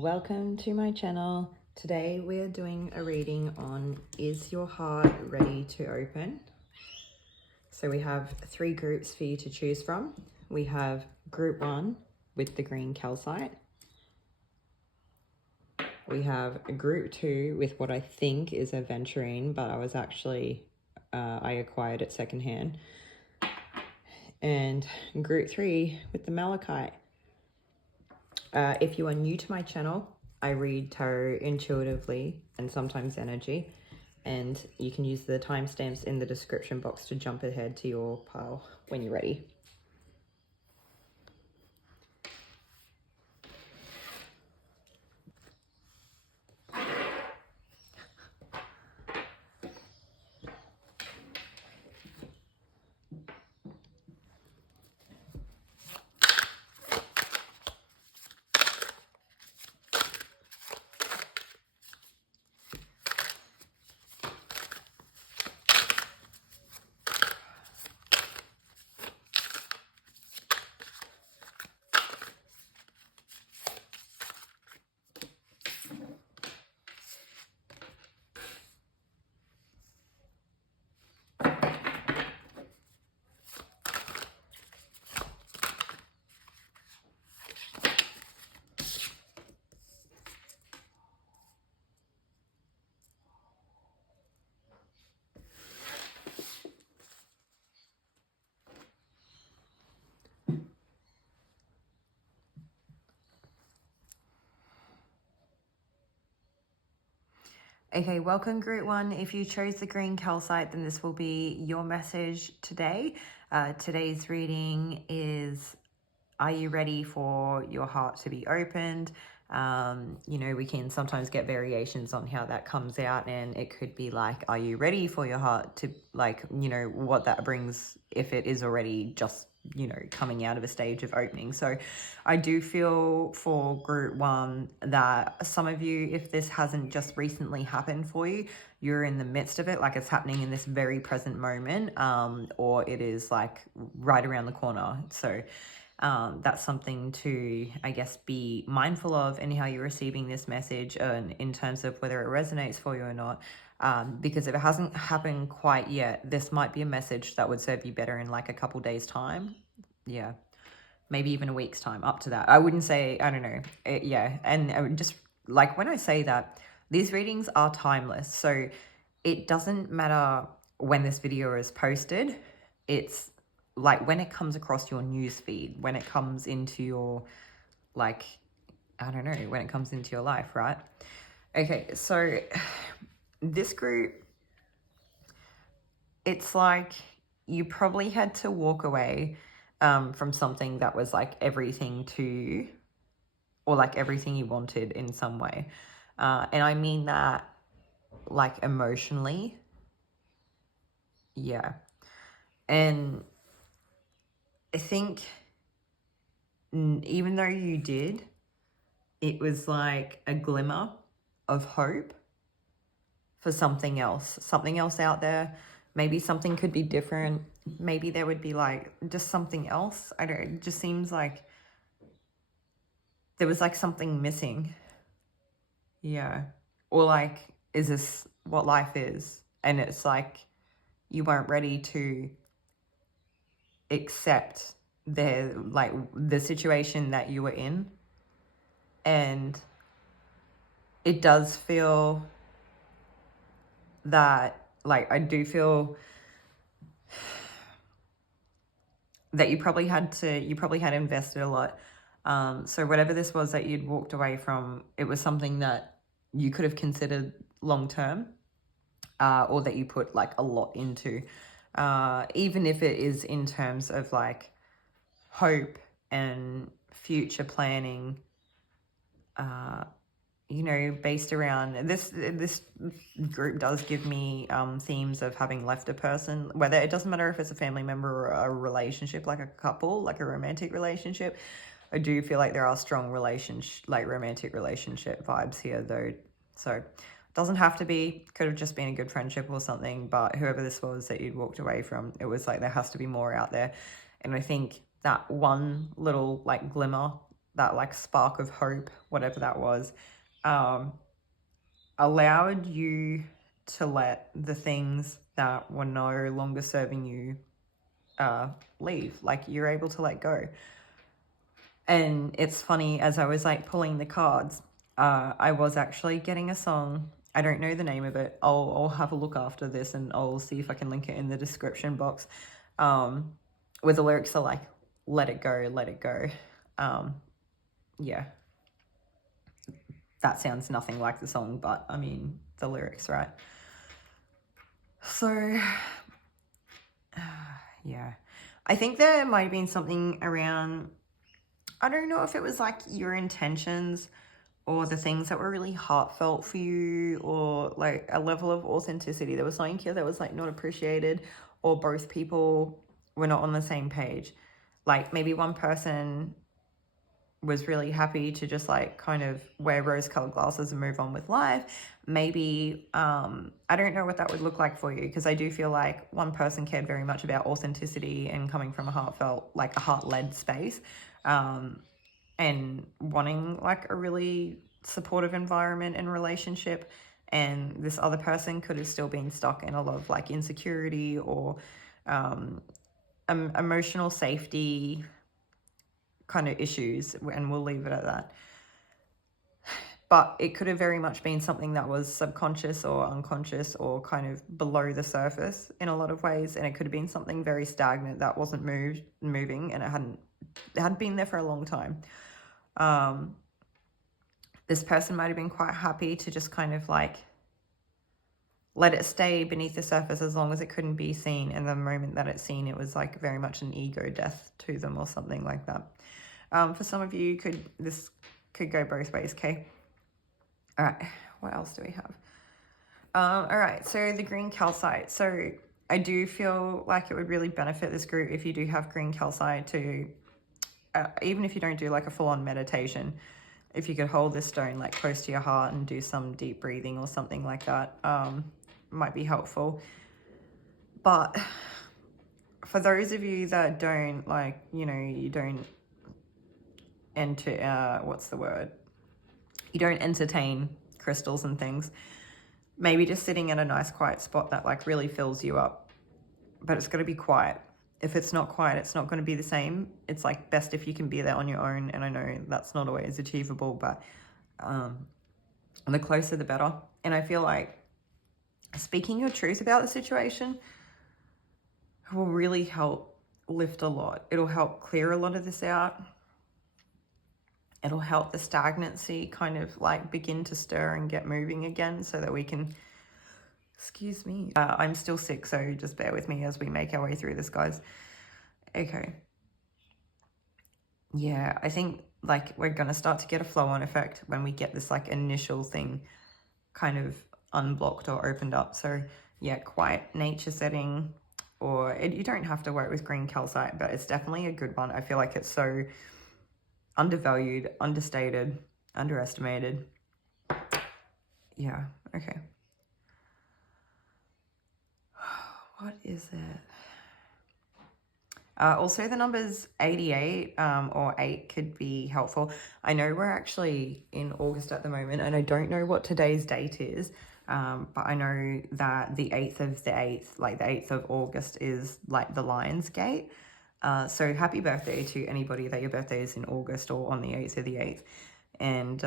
Welcome to my channel. Today we are doing a reading on is your heart ready to open? So we have 3 groups for you to choose from. We have group 1 with the green calcite. We have group 2 with what I think is Aventurine, but I acquired it secondhand. And group 3 with the Malachite. If you are new to my channel, I read tarot intuitively and sometimes energy, and you can use the timestamps in the description box to jump ahead to your pile when you're ready. Okay, welcome group 1. If you chose the green calcite, then this will be your message today. Today's reading is, are you ready for your heart to be opened? We can sometimes get variations on how that comes out, and it could be like, are you ready for your heart to, what that brings if it is already just coming out of a stage of opening. So I do feel for group 1 that some of you, if this hasn't just recently happened for you, you're in the midst of it, like it's happening in this very present moment, or it is like right around the corner. So that's something to, I guess, be mindful of in how you're receiving this message, and in terms of whether it resonates for you or not. Because if it hasn't happened quite yet, this might be a message that would serve you better in like a couple days time. Yeah, maybe even a week's time, up to that. I wouldn't say, I don't know. And just like when I say that, these readings are timeless. So it doesn't matter when this video is posted. It's like when it comes across your news feed, when it comes into your, when it comes into your life, right? Okay, so this group, it's like you probably had to walk away from something that was like everything to you, or like everything you wanted in some way. And I mean that like emotionally. Yeah. And I think even though you did, it was like a glimmer of hope for something else out there. Maybe something could be different. Maybe there would be like just something else. I don't know. It just seems like there was like something missing. Yeah. Or like, is this what life is? And it's like you weren't ready to accept the situation that you were in. And it does feel that, like, I do feel that you probably had invested a lot. So whatever this was that you'd walked away from, it was something that you could have considered long-term, or that you put like a lot into, even if it is in terms of like hope and future planning, based around this group does give me themes of having left a person, whether it doesn't matter if it's a family member or a relationship, like a couple, like a romantic relationship. I do feel like there are strong romantic relationship vibes here though. So it doesn't have to be, could have just been a good friendship or something, but whoever this was that you'd walked away from, it was like there has to be more out there. And I think that one little like glimmer that like spark of hope, whatever that was, allowed you to let the things that were no longer serving you leave. Like you're able to let go. And it's funny, as I was like pulling the cards, I was actually getting a song. I don't know the name of it. I'll have a look after this and I'll see if I can link it in the description box. Where the lyrics are like, let it go, let it go. Yeah. That sounds nothing like the song, but I mean, the lyrics, right? So, yeah. I think there might have been something around, I don't know if it was like your intentions or the things that were really heartfelt for you, or like a level of authenticity. There was something here that was like not appreciated, or both people were not on the same page. Like maybe one person was really happy to just like kind of wear rose-colored glasses and move on with life. Maybe I don't know what that would look like for you, because I do feel like one person cared very much about authenticity and coming from a heartfelt, like a heart-led space, and wanting like a really supportive environment and relationship, and this other person could have still been stuck in a lot of like insecurity or emotional safety kind of issues, and we'll leave it at that. But it could have very much been something that was subconscious or unconscious or kind of below the surface in a lot of ways, and it could have been something very stagnant that wasn't moving, and it hadn't been there for a long time. This person might have been quite happy to just kind of like let it stay beneath the surface as long as it couldn't be seen, and the moment that it's seen, it was like very much an ego death to them or something like that. For some of you, this could go both ways, okay? All right, what else do we have? All right, so the green calcite. So I do feel like it would really benefit this group if you do have green calcite to, even if you don't do like a full-on meditation, if you could hold this stone like close to your heart and do some deep breathing or something like that, might be helpful. But for those of you that don't like, you know, you don't enter, what's the word? You don't entertain crystals and things, maybe just sitting in a nice quiet spot that like really fills you up, but it's going to be quiet. If it's not quiet, it's not going to be the same. It's like best if you can be there on your own, and I know that's not always achievable, but the closer the better. And I feel like speaking your truth about the situation will really help lift a lot. It'll help clear a lot of this out. It'll help the stagnancy kind of like begin to stir and get moving again, so that we can, excuse me, I'm still sick, so just bear with me as we make our way through this, guys. Okay. Yeah, I think like we're going to start to get a flow-on effect when we get this like initial thing kind of unblocked or opened up. So yeah, quiet nature setting, or you don't have to work with green calcite, but it's definitely a good one. I feel like it's so undervalued, understated, underestimated. Yeah, okay. What is it? Also, the numbers 88 or 8 could be helpful. I know we're actually in August at the moment, and I don't know what today's date is, but I know that the 8th of the 8th, like the 8th of August, is like the Lion's Gate. So happy birthday to anybody that your birthday is in August or on the 8th of the 8th. And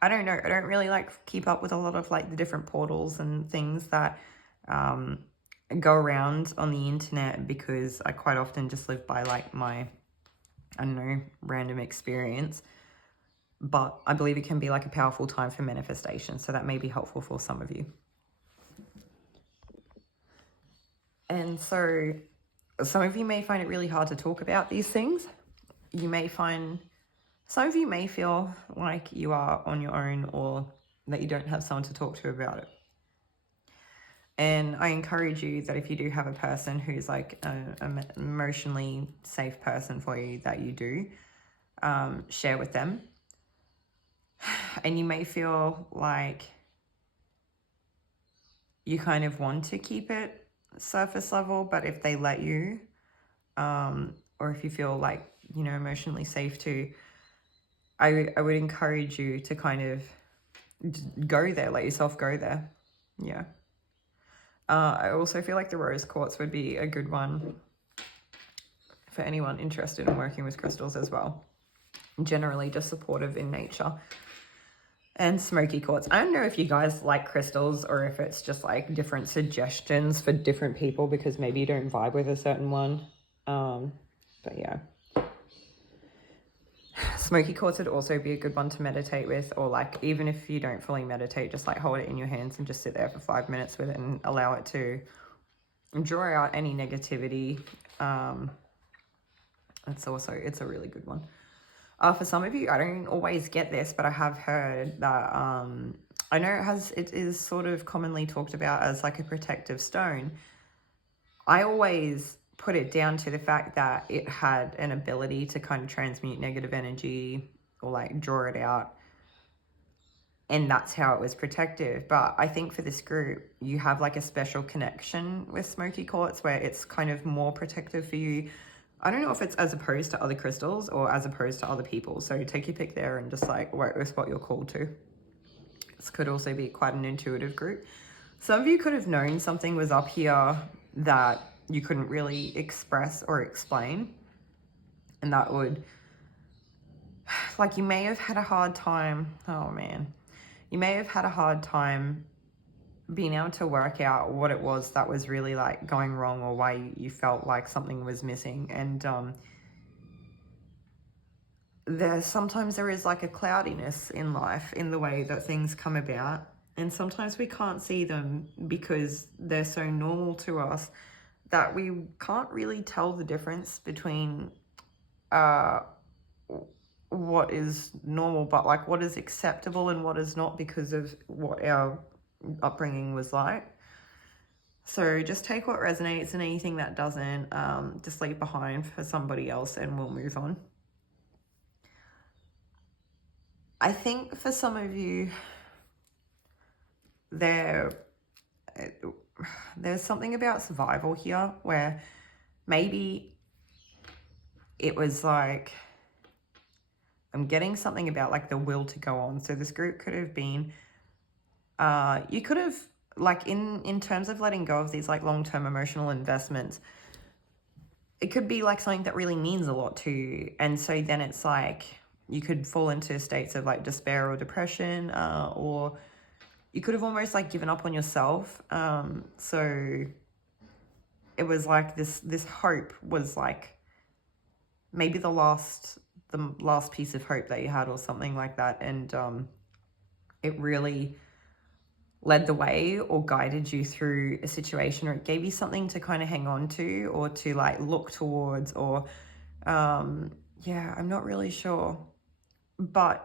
I don't know. I don't really like keep up with a lot of like the different portals and things that go around on the internet, because I quite often just live by like my, I don't know, random experience. But I believe it can be like a powerful time for manifestation. So that may be helpful for some of you. And so some of you may find it really hard to talk about these things. You may find, some of you may feel like you are on your own, or that you don't have someone to talk to about it. And I encourage you that if you do have a person who's like an emotionally safe person for you, that you do share with them. And you may feel like you kind of want to keep it surface level, but if they let you, or if you feel like you know, emotionally safe to, I would encourage you to kind of go there, let yourself go there. Yeah. I also feel like the rose quartz would be a good one for anyone interested in working with crystals as well. Generally just supportive in nature. And smoky quartz. I don't know if you guys like crystals or if it's just like different suggestions for different people because maybe you don't vibe with a certain one. But yeah. Smoky quartz would also be a good one to meditate with, or like even if you don't fully meditate, just like hold it in your hands and just sit there for 5 minutes with it and allow it to draw out any negativity. It's a really good one. For some of you, I don't always get this, but I have heard that I know it is sort of commonly talked about as like a protective stone. I always put it down to the fact that it had an ability to kind of transmute negative energy or like draw it out. And that's how it was protective. But I think for this group, you have like a special connection with smoky quartz where it's kind of more protective for you. I don't know if it's as opposed to other crystals or as opposed to other people. So take your pick there and just like work with what you're called to. This could also be quite an intuitive group. Some of you could have known something was up here that you couldn't really express or explain. And that would, like you may have had a hard time. Oh man. You may have had a hard time being able to work out what it was that was really like going wrong or why you felt like something was missing. And sometimes there is like a cloudiness in life in the way that things come about. And sometimes we can't see them because they're so normal to us that we can't really tell the difference between what is normal, but like what is acceptable and what is not because of what our upbringing was like. So just take what resonates and anything that doesn't, just leave behind for somebody else and we'll move on. I think for some of you, there's something about survival here where maybe it was like, I'm getting something about like the will to go on. So this group could have been, you could have like in terms of letting go of these like long-term emotional investments, it could be like something that really means a lot to you. And so then it's like, you could fall into states of like despair or depression, or you could have almost like given up on yourself. So it was like this hope was like maybe the last piece of hope that you had or something like that. And it really led the way or guided you through a situation, or it gave you something to kind of hang on to or to like look towards, or yeah, I'm not really sure, but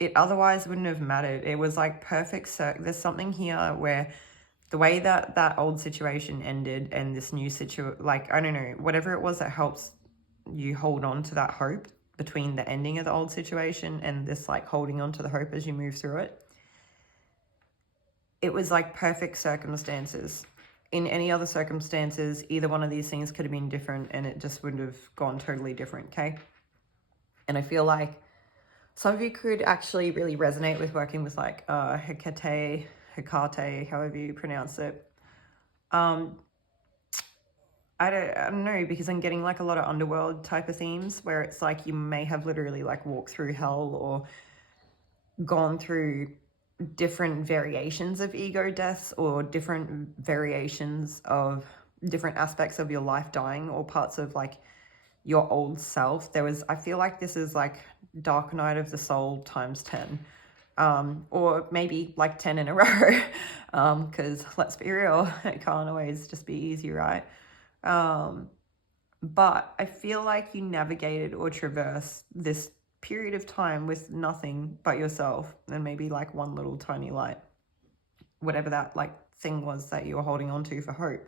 it otherwise wouldn't have mattered. It was like perfect. There's something here where the way that old situation ended and this new situation, like, I don't know, whatever it was that helps you hold on to that hope between the ending of the old situation and this like holding on to the hope as you move through it. It was like perfect circumstances. In any other circumstances, either one of these things could have been different and it just would have gone totally different, okay? And I feel like some of you could actually really resonate with working with like Hecate, however you pronounce it. I don't know, because I'm getting like a lot of underworld type of themes where it's like you may have literally like walked through hell or gone through different variations of ego deaths or different variations of different aspects of your life dying or parts of like your old self. I feel like this is like dark night of the soul times 10, or maybe like 10 in a row, because let's be real, it can't always just be easy, right? But I feel like you navigated or traversed this period of time with nothing but yourself and maybe like one little tiny light, whatever that like thing was that you were holding on to for hope.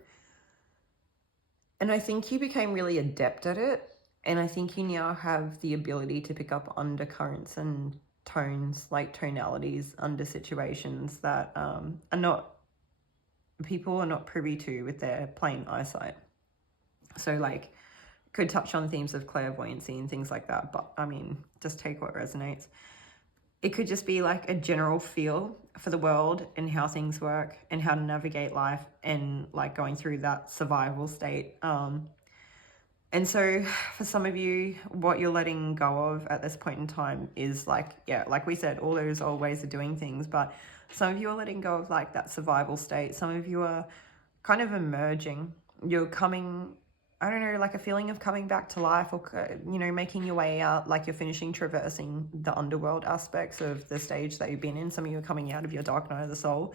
And I think you became really adept at it. And I think you now have the ability to pick up undercurrents and tones, like tonalities under situations that people are not privy to with their plain eyesight. So like Could touch on themes of clairvoyancy and things like that, but I mean, just take what resonates. It could just be like a general feel for the world and how things work and how to navigate life and like going through that survival state. And so for some of you, what you're letting go of at this point in time is like, yeah, like we said, all those old ways of doing things. But some of you are letting go of like that survival state. Some of you are kind of emerging. You're coming, I don't know, like a feeling of coming back to life, or, you know, making your way out, like you're finishing traversing the underworld aspects of the stage that you've been in. Some of you are coming out of your dark night of the soul.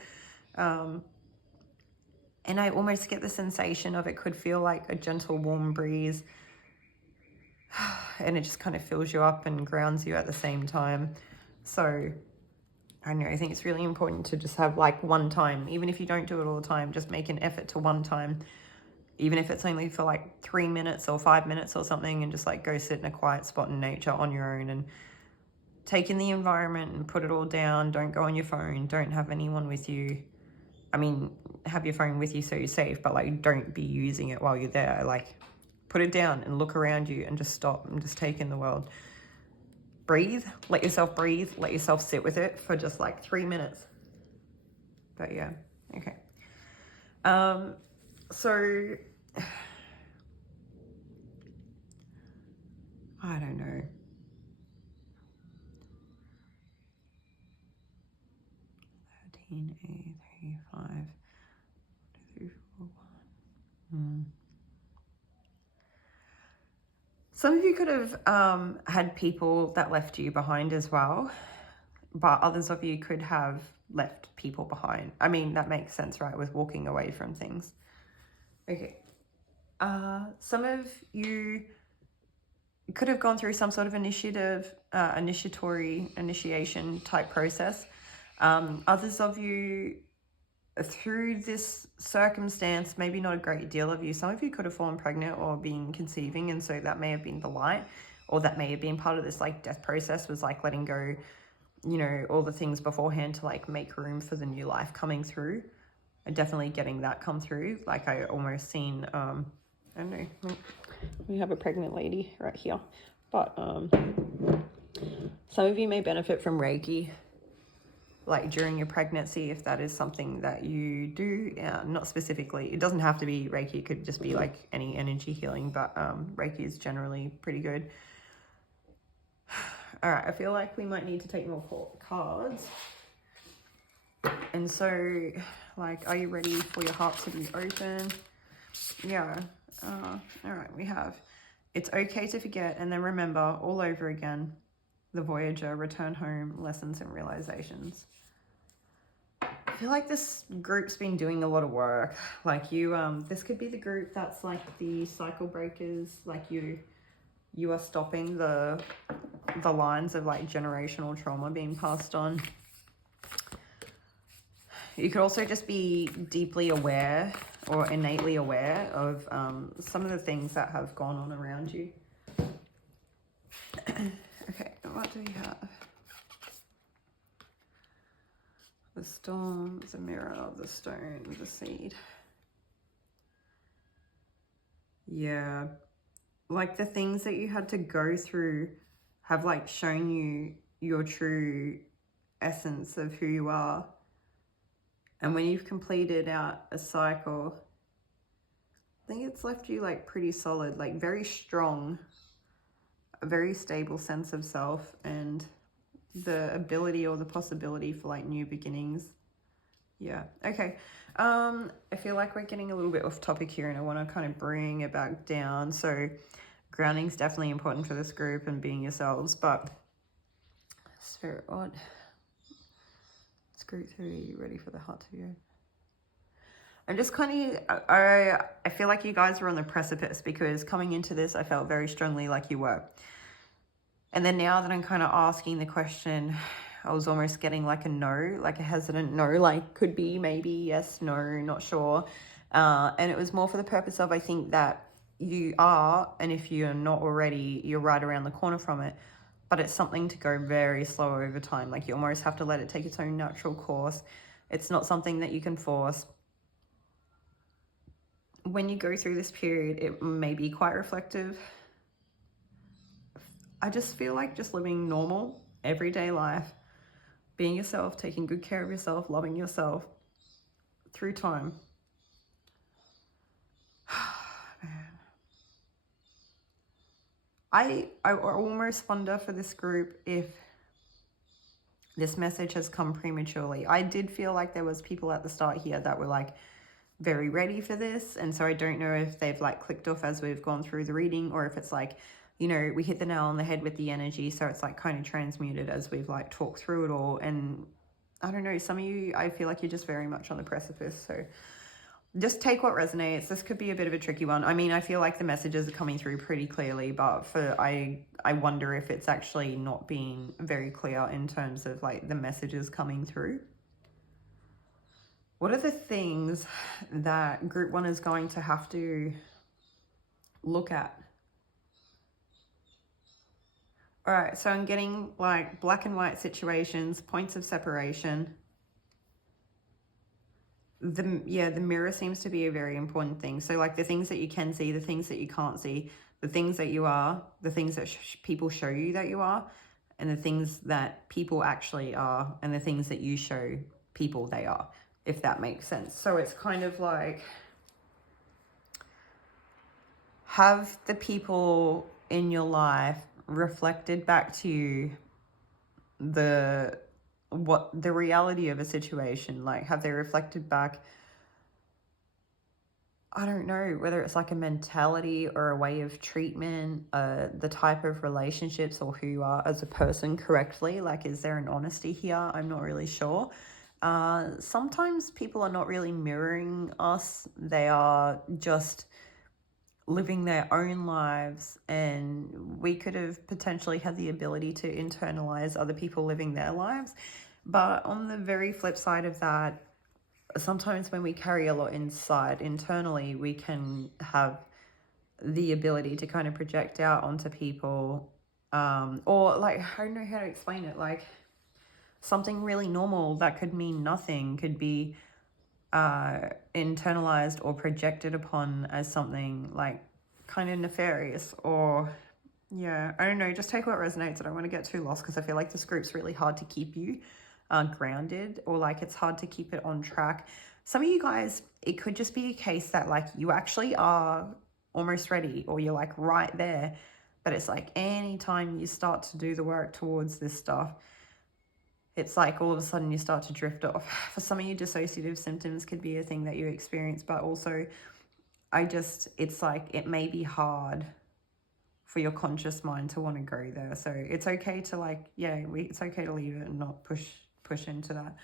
And I almost get the sensation of it could feel like a gentle, warm breeze. And it just kind of fills you up and grounds you at the same time. So, I don't know, I think it's really important to just have like one time, even if you don't do it all the time, just make an effort to one time, even if it's only for like 3 minutes or 5 minutes or something, and just like go sit in a quiet spot in nature on your own and take in the environment and put it all down. Don't go on your phone. Don't have anyone with you. I mean, have your phone with you so you're safe, but like don't be using it while you're there. Like put it down and look around you and just stop and just take in the world. Breathe, let yourself sit with it for just like 3 minutes. But yeah, okay. So I don't know. 13, 8, 3, 5, 2, 4, 1. Some of you could have had people that left you behind as well, but others of you could have left people behind. I mean, that makes sense, right? With walking away from things. Okay. Some of you could have gone through some sort of initiation type process. Others of you, through this circumstance, maybe not a great deal of you, some of you could have fallen pregnant or been conceiving, and so that may have been the light, or that may have been part of this like death process, was like letting go, you know, all the things beforehand to like make room for the new life coming through. And definitely getting that come through. Like I almost seen, I don't know, we have a pregnant lady right here, but some of you may benefit from Reiki, like during your pregnancy, if that is something that you do. Not specifically, it doesn't have to be Reiki, it could just be like any energy healing, but Reiki is generally pretty good. All right, I feel like we might need to take more cards. And so, like, are you ready for your heart to be open? Yeah. All right, we have, it's okay to forget and then remember all over again. The Voyager, return home, lessons and realizations. I feel like this group's been doing a lot of work. Like you, this could be the group that's like the cycle breakers. Like you are stopping the lines of like generational trauma being passed on. You could also just be deeply aware or innately aware of some of the things that have gone on around you. Okay, what do we have? The storm, the mirror, the stone, the seed. Yeah, like the things that you had to go through have like shown you your true essence of who you are. And when you've completed out a cycle, I think it's left you like pretty solid, like very strong, a very stable sense of self, and the ability or the possibility for like new beginnings. Yeah, okay. I feel like we're getting a little bit off topic here, and I want to kind of bring it back down. So grounding is definitely important for this group and being yourselves, but Spirit, what? Let's go through. You ready for the heart to go? I'm just kind of, I feel like you guys were on the precipice, because coming into this, I felt very strongly like you were. And then now that I'm kind of asking the question, I was almost getting like a no, like a hesitant no, like could be, maybe, yes, no, not sure. And it was more for the purpose of, I think that you are, and if you're not already, you're right around the corner from it. But it's something to go very slow over time. Like you almost have to let it take its own natural course. It's not something that you can force. when you go through this period, it may be quite reflective. I just feel like just living normal, everyday life, being yourself, taking good care of yourself, loving yourself through time. Man. I almost wonder for this group if this message has come prematurely. I did feel like there was people at the start here that were like very ready for this, and so I don't know if they've like clicked off as we've gone through the reading, or if it's like, you know, we hit the nail on the head with the energy, so it's like kind of transmuted as we've like talked through it all. And I don't know, some of you, I feel like you're just very much on the precipice, so just take what resonates. This could be a bit of a tricky one. I mean, I feel like the messages are coming through pretty clearly, but I wonder if it's actually not being very clear in terms of like the messages coming through. What are the things that group 1 is going to have to look at? All right, so I'm getting like black and white situations, points of separation. The mirror seems to be a very important thing. So like the things that you can see, the things that you can't see, the things that you are, the things that people show you that you are, and the things that people actually are, and the things that you show people they are, if that makes sense. So it's kind of like, have the people in your life reflected back to you the reality of a situation? Like, have they reflected back, I don't know, whether it's like a mentality or a way of treatment, the type of relationships, or who you are as a person correctly? Like, is there an honesty here? I'm not really sure. Sometimes people are not really mirroring us. They are just living their own lives, and we could have potentially had the ability to internalize other people living their lives. But on the very flip side of that, sometimes when we carry a lot inside internally, we can have the ability to kind of project out onto people, or like, I don't know how to explain it, like something really normal that could mean nothing could be internalized or projected upon as something like kind of nefarious. Or yeah, I don't know, just take what resonates. I don't want to get too lost, because I feel like this group's really hard to keep you grounded, or like it's hard to keep it on track. Some of you guys, it could just be a case that like you actually are almost ready, or you're like right there, but it's like anytime you start to do the work towards this stuff, it's like all of a sudden you start to drift off. For some of you, dissociative symptoms could be a thing that you experience, but also it's like it may be hard for your conscious mind to want to go there. So it's okay to like, it's okay to leave it and not push into that.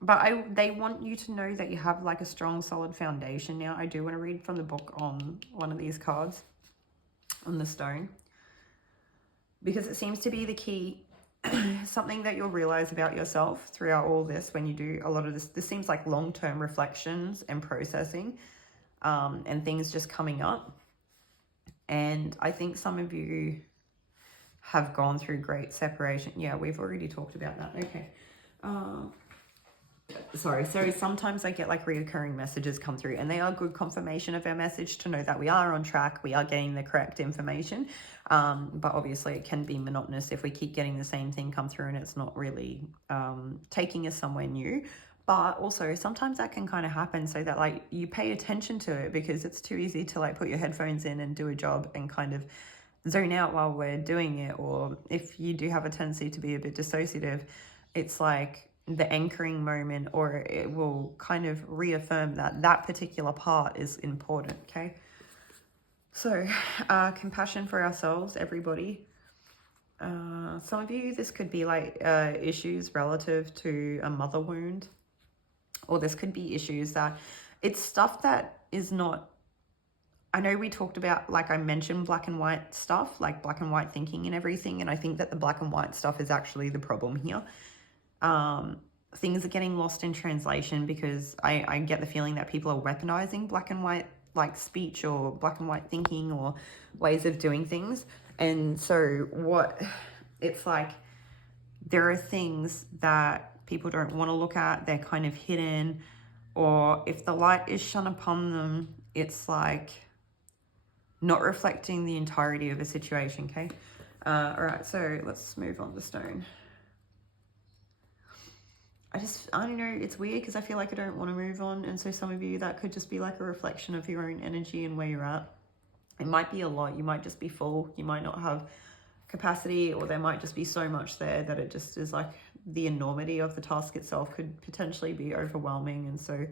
But they want you to know that you have like a strong, solid foundation. Now, I do want to read from the book on one of these cards, on the stone, because it seems to be the key. Something that you'll realize about yourself throughout all this when you do a lot of this seems like long-term reflections and processing, and things just coming up. And I think some of you have gone through great separation. Yeah, we've already talked about that. Okay. Sorry. So sometimes I get like reoccurring messages come through, and they are good confirmation of our message to know that we are on track, we are getting the correct information. But obviously it can be monotonous if we keep getting the same thing come through and it's not really taking us somewhere new. But also sometimes that can kind of happen, so that like you pay attention to it, because it's too easy to like put your headphones in and do a job and kind of zone out while we're doing it. Or if you do have a tendency to be a bit dissociative, it's like the anchoring moment, or it will kind of reaffirm that that particular part is important. Okay. So compassion for ourselves, everybody. Some of you, this could be like issues relative to a mother wound, or this could be issues that it's stuff that is not, I know we talked about, like I mentioned, black and white stuff, like black and white thinking and everything. And I think that the black and white stuff is actually the problem here. Things are getting lost in translation, because I get the feeling that people are weaponizing black and white like speech, or black and white thinking, or ways of doing things. And so it's like there are things that people don't want to look at, they're kind of hidden, or if the light is shone upon them, it's like not reflecting the entirety of a situation, okay? All right, so let's move on to stone. I don't know, it's weird because I feel like I don't want to move on. And so some of you, that could just be like a reflection of your own energy and where you're at. It might be a lot. You might just be full. You might not have capacity, or there might just be so much there that it just is like the enormity of the task itself could potentially be overwhelming. And so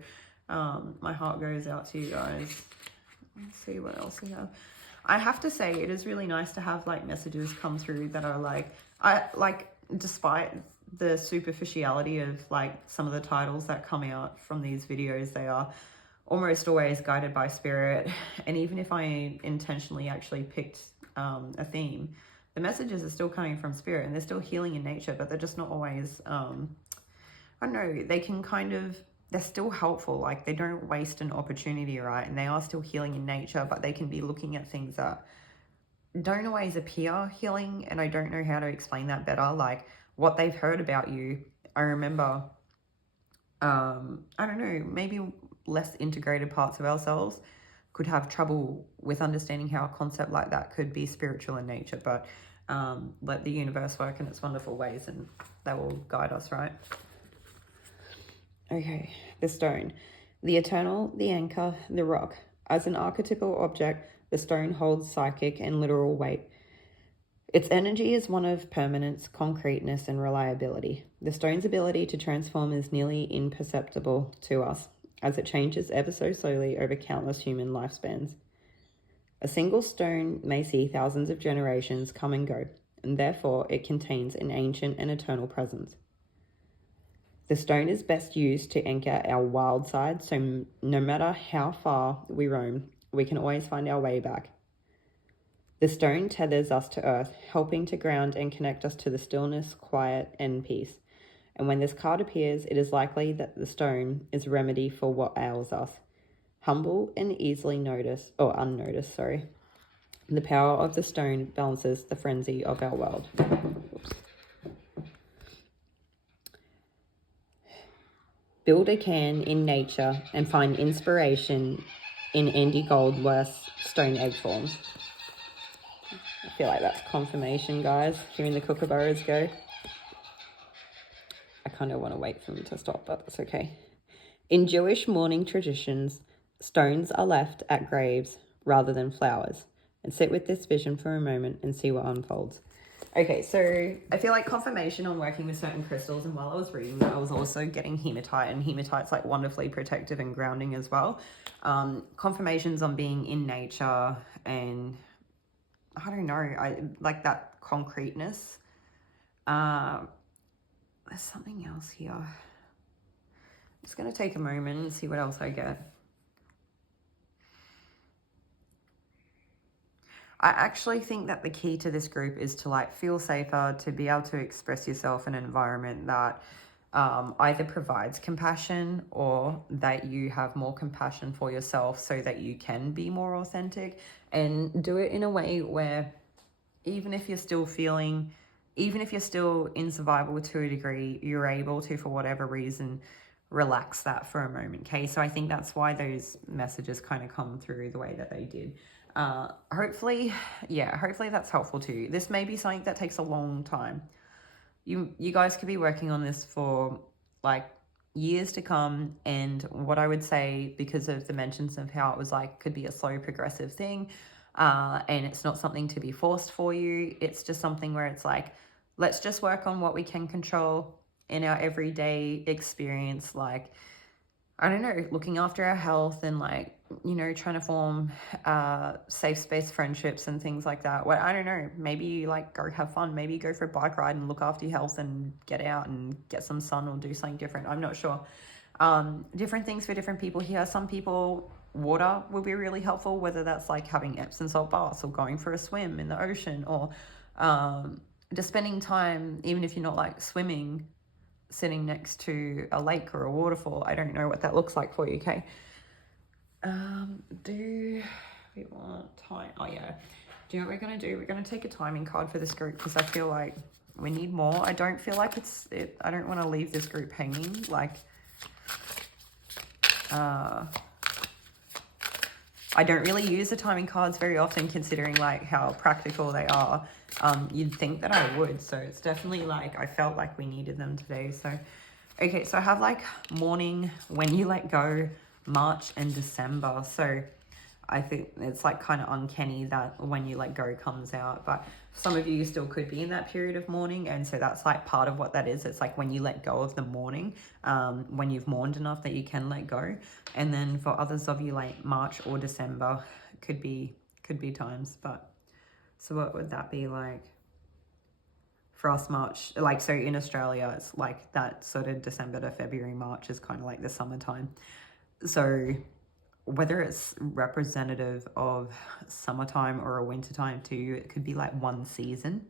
my heart goes out to you guys. Let's see what else we have. I have to say, it is really nice to have like messages come through that are like, despite the superficiality of like some of the titles that come out from these videos, they are almost always guided by spirit. And even if I intentionally actually picked a theme, the messages are still coming from spirit, and they're still healing in nature, but they're just not always, I don't know, they can kind of, they're still helpful. Like, they don't waste an opportunity, right? And they are still healing in nature, but they can be looking at things that don't always appear healing. And I don't know how to explain that better. Like, what they've heard about you. I remember, I don't know, maybe less integrated parts of ourselves could have trouble with understanding how a concept like that could be spiritual in nature. But let the universe work in its wonderful ways, and they will guide us, right? Okay, the stone. The eternal, the anchor, the rock. As an archetypal object, the stone holds psychic and literal weight. Its energy is one of permanence, concreteness, and reliability. The stone's ability to transform is nearly imperceptible to us, as it changes ever so slowly over countless human lifespans. A single stone may see thousands of generations come and go, and therefore it contains an ancient and eternal presence. The stone is best used to anchor our wild side, so no matter how far we roam, we can always find our way back. The stone tethers us to earth, helping to ground and connect us to the stillness, quiet, and peace. And when this card appears, it is likely that the stone is a remedy for what ails us. Humble and easily unnoticed, the power of the stone balances the frenzy of our world. Oops. Build a cairn in nature and find inspiration in Andy Goldworth's stone egg forms. I feel like that's confirmation, guys. Hearing the kookaburras go. I kind of want to wait for them to stop, but that's okay. In Jewish mourning traditions, stones are left at graves rather than flowers. And sit with this vision for a moment and see what unfolds. Okay, so I feel like confirmation on working with certain crystals, and while I was reading that, I was also getting hematite, and hematite's like wonderfully protective and grounding as well. Confirmations on being in nature, and I don't know, I like that concreteness. There's something else here. I'm just going to take a moment and see what else I get. I actually think that the key to this group is to like feel safer, to be able to express yourself in an environment that either provides compassion, or that you have more compassion for yourself so that you can be more authentic, and do it in a way where even if you're still in survival to a degree, you're able to, for whatever reason, relax that for a moment. Okay, so I think that's why those messages kind of come through the way that they did. Hopefully that's helpful to you. This may be something that takes a long time. You guys could be working on this for like years to come, and what I would say, because of the mentions of how it was like could be a slow progressive thing, and it's not something to be forced for you. It's just something where it's like, let's just work on what we can control in our everyday experience, like, I don't know, looking after our health, and like, you know, trying to form safe space friendships and things like that. Well, I don't know, maybe you like go have fun, maybe you go for a bike ride and look after your health and get out and get some sun, or do something different. I'm not sure. Different things for different people here. Some people, water will be really helpful, whether that's like having Epsom salt baths, or going for a swim in the ocean, or just spending time, even if you're not like swimming, sitting next to a lake or a waterfall. I don't know what that looks like for you, okay? Do we want time? Oh yeah. Do you know what we're gonna do? We're gonna take a timing card for this group, because I feel like we need more. I don't feel like I don't want to leave this group hanging. Like, I don't really use the timing cards very often, considering like how practical they are. You'd think that I would, so it's definitely like I felt like we needed them today. So okay, so I have like morning, when you let go, March and December. So I think it's like kind of uncanny that when you let go comes out, but some of you still could be in that period of mourning, and so that's like part of what that is. It's like when you let go of the mourning, when you've mourned enough that you can let go. And then for others of you, like March or December could be times. But so what would that be like for us? March, like, so in Australia it's like that sort of December to February, March is kind of like the summertime. So whether it's representative of summertime or a wintertime to you, it could be like one season.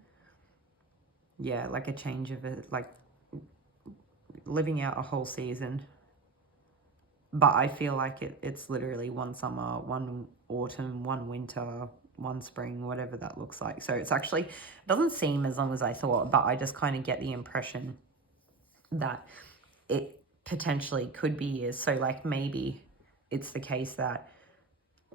Yeah, like a change of it, like living out a whole season. But I feel like it's literally one summer, one autumn, one winter, one spring, whatever that looks like. So it's actually, it doesn't seem as long as I thought, but I just kind of get the impression that it potentially could be years. So like maybe it's the case that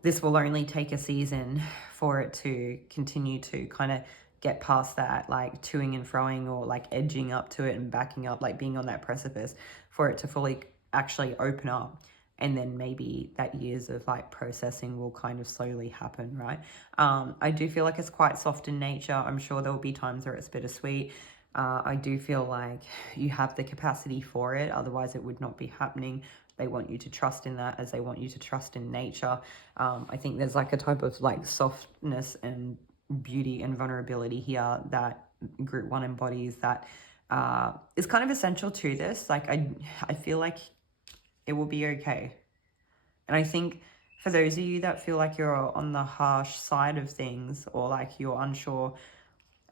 this will only take a season for it to continue to kind of get past that, like toing and froing, or like edging up to it and backing up, like being on that precipice, for it to fully actually open up. And then maybe that years of like processing will kind of slowly happen, right? I do feel like it's quite soft in nature. I'm sure there will be times where it's bittersweet. I do feel like you have the capacity for it, otherwise it would not be happening. They want you to trust in that, as they want you to trust in nature. I think there's like a type of like softness and beauty and vulnerability here that group 1 embodies, that is kind of essential to this. Like I feel like it will be okay. And I think for those of you that feel like you're on the harsh side of things, or like you're unsure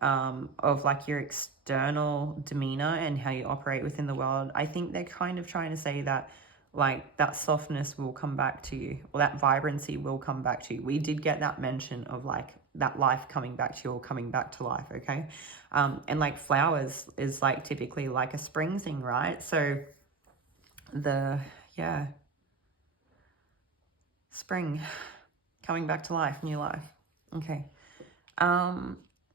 of like your external demeanor and how you operate within the world, I think they're kind of trying to say that like that softness will come back to you, or that vibrancy will come back to you. We did get that mention of like that life coming back to you, or coming back to life, okay? And like flowers is like typically like a spring thing, right? So yeah, spring, coming back to life, new life. Okay.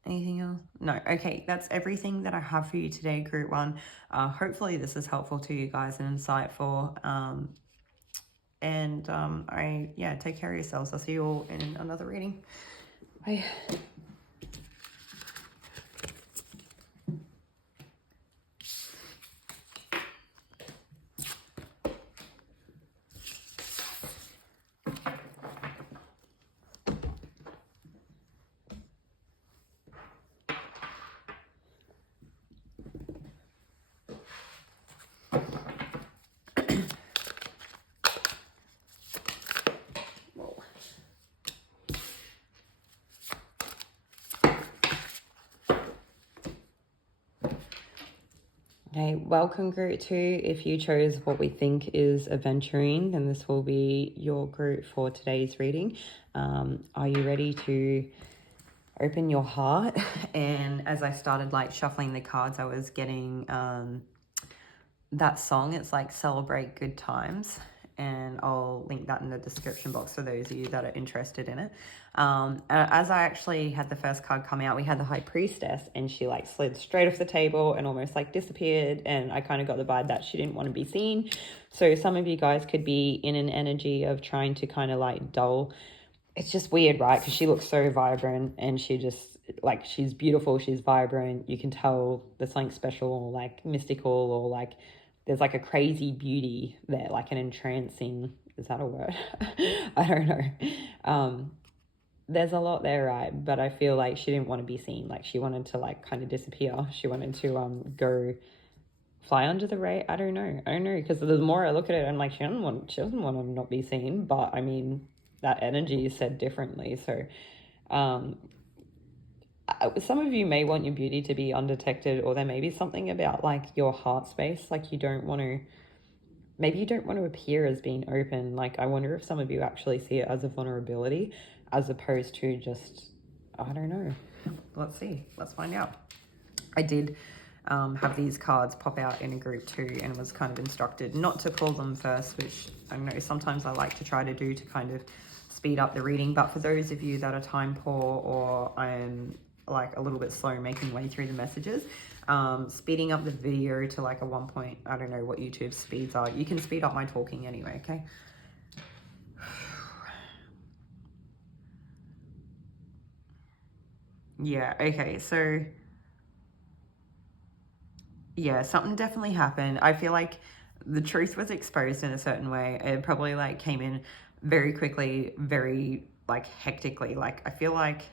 Anything else? No. Okay, that's everything that I have for you today, group 1. Hopefully this is helpful to you guys and insightful. Take care of yourselves. I'll see you all in another reading. Bye. Okay, welcome group 2. If you chose what we think is Aventurine, then this will be your group for today's reading. Are you ready to open your heart? And as I started like shuffling the cards, I was getting that song. It's like Celebrate Good Times, and I'll link that in the description box for those of you that are interested in it. As I actually had the first card come out, we had the High Priestess, and she like slid straight off the table and almost like disappeared, and I kind of got the vibe that she didn't want to be seen. So some of you guys could be in an energy of trying to kind of like dull. It's just weird, right? Because she looks so vibrant, and she just like, she's beautiful, she's vibrant. You can tell there's something special or like mystical, or like there's like a crazy beauty there, like an entrancing, is that a word? I don't know. There's a lot there, right? But I feel like she didn't want to be seen. Like she wanted to like kind of disappear. She wanted to go fly under the radar. I don't know, because the more I look at it, I'm like, she doesn't want to not be seen. But I mean, that energy is said differently. So some of you may want your beauty to be undetected, or there may be something about like your heart space, like you don't want to, maybe you don't want to appear as being open. Like I wonder if some of you actually see it as a vulnerability, as opposed to just, I don't know. Let's see, let's find out. I did have these cards pop out in a group too, and was kind of instructed not to call them first, which I know sometimes I like to try to do to kind of speed up the reading. But for those of you that are time poor, or I'm like a little bit slow making way through the messages, speeding up the video to like a 1 point, I don't know what YouTube speeds are. You can speed up my talking anyway, okay? Yeah, okay, so yeah, something definitely happened. I feel like the truth was exposed in a certain way. It probably like came in very quickly, very like hectically. Like I feel like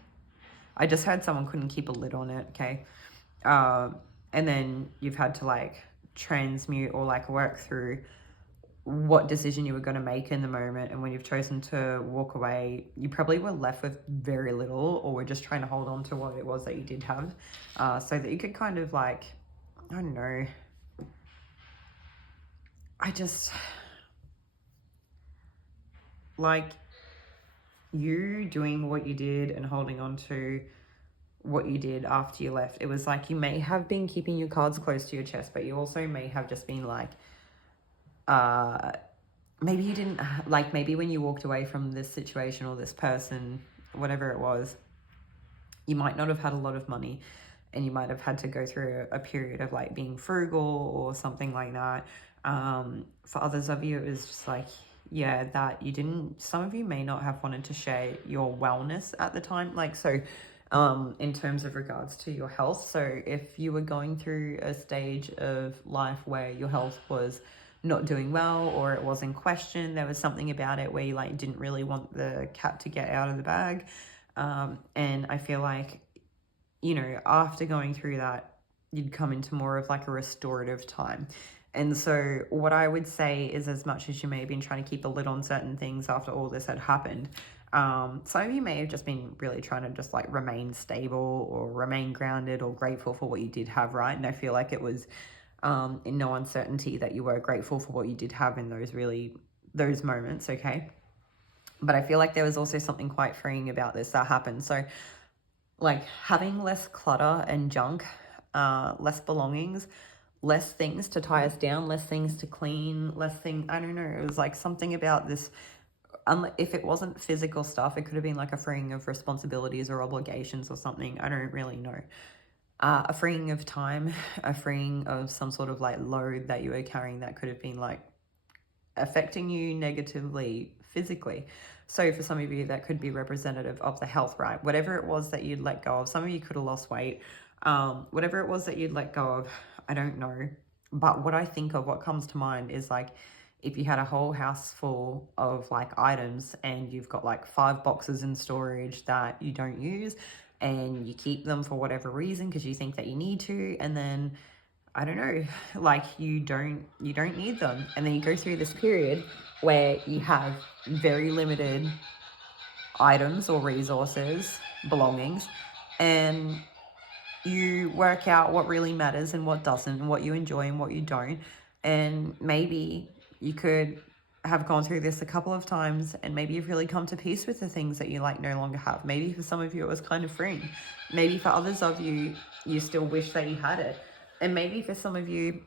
I just heard someone couldn't keep a lid on it, okay? And then you've had to like transmute or like work through what decision you were going to make in the moment. And when you've chosen to walk away, you probably were left with very little, or were just trying to hold on to what it was that you did have, so that you could kind of like, I don't know, I just like you doing what you did and holding on to what you did after you left. It was like you may have been keeping your cards close to your chest, but you also may have just been like, maybe you didn't, like maybe when you walked away from this situation or this person, whatever it was, you might not have had a lot of money, and you might have had to go through a period of like being frugal or something like that. For others of you, it was just like, yeah, that you didn't, some of you may not have wanted to share your wellness at the time. Like, so in terms of regards to your health. So if you were going through a stage of life where your health was not doing well, or it was in question, there was something about it where you like didn't really want the cat to get out of the bag. And I feel like, you know, after going through that, you'd come into more of like a restorative time. And so what I would say is, as much as you may have been trying to keep a lid on certain things after all this had happened, some of you may have just been really trying to just like remain stable or remain grounded or grateful for what you did have, right? And I feel like it was in no uncertainty that you were grateful for what you did have in those moments, okay? But I feel like there was also something quite freeing about this that happened. So like having less clutter and junk, less belongings, less things to tie us down, less things to clean, I don't know, it was like something about this. If it wasn't physical stuff, it could have been like a freeing of responsibilities or obligations or something. I don't really know. A freeing of time, a freeing of some sort of like load that you were carrying that could have been like affecting you negatively physically. So for some of you, that could be representative of the health, right? Whatever it was that you'd let go of. Some of you could have lost weight. Whatever it was that you'd let go of, I don't know. But what I think of, what comes to mind is like, if you had a whole house full of like items and you've got like 5 boxes in storage that you don't use, and you keep them for whatever reason because you think that you need to, and then I don't know, like you don't need them, and then you go through this period where you have very limited items or resources, belongings, and you work out what really matters and what doesn't, and what you enjoy and what you don't. And maybe you could have gone through this a couple of times, and maybe you've really come to peace with the things that you like no longer have. Maybe for some of you it was kind of freeing. Maybe for others of you, you still wish that you had it. And maybe for some of you,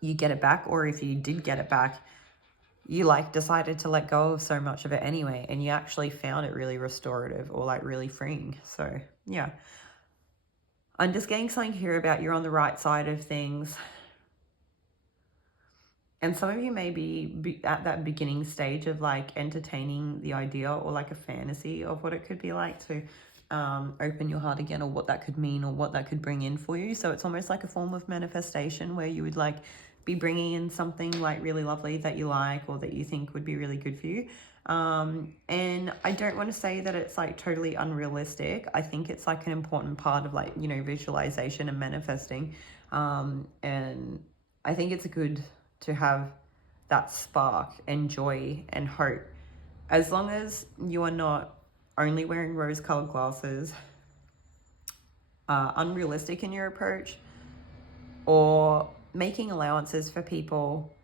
you get it back, or if you did get it back, you like decided to let go of so much of it anyway, and you actually found it really restorative or like really freeing. So yeah, I'm just getting something here about you're on the right side of things. And some of you may be at that beginning stage of like entertaining the idea or like a fantasy of what it could be like to open your heart again, or what that could mean or what that could bring in for you. So it's almost like a form of manifestation where you would like be bringing in something like really lovely that you like, or that you think would be really good for you. And I don't want to say that it's like totally unrealistic. I think it's like an important part of like, you know, visualization and manifesting. And I think it's good to have that spark and joy and hope, as long as you are not only wearing rose-colored glasses, unrealistic in your approach, or making allowances for people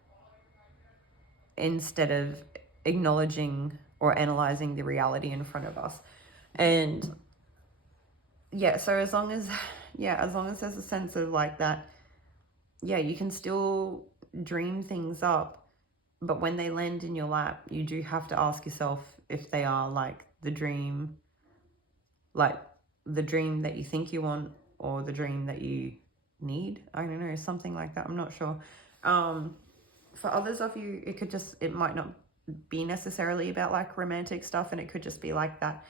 instead of acknowledging or analyzing the reality in front of us. And yeah, so as long as, yeah, as long as there's a sense of like that, yeah, you can still dream things up, but when they land in your lap, you do have to ask yourself if they are like the dream that you think you want, or the dream that you need. I don't know, something like that. I'm not sure. For others of you, it might not be necessarily about like romantic stuff, and it could just be like that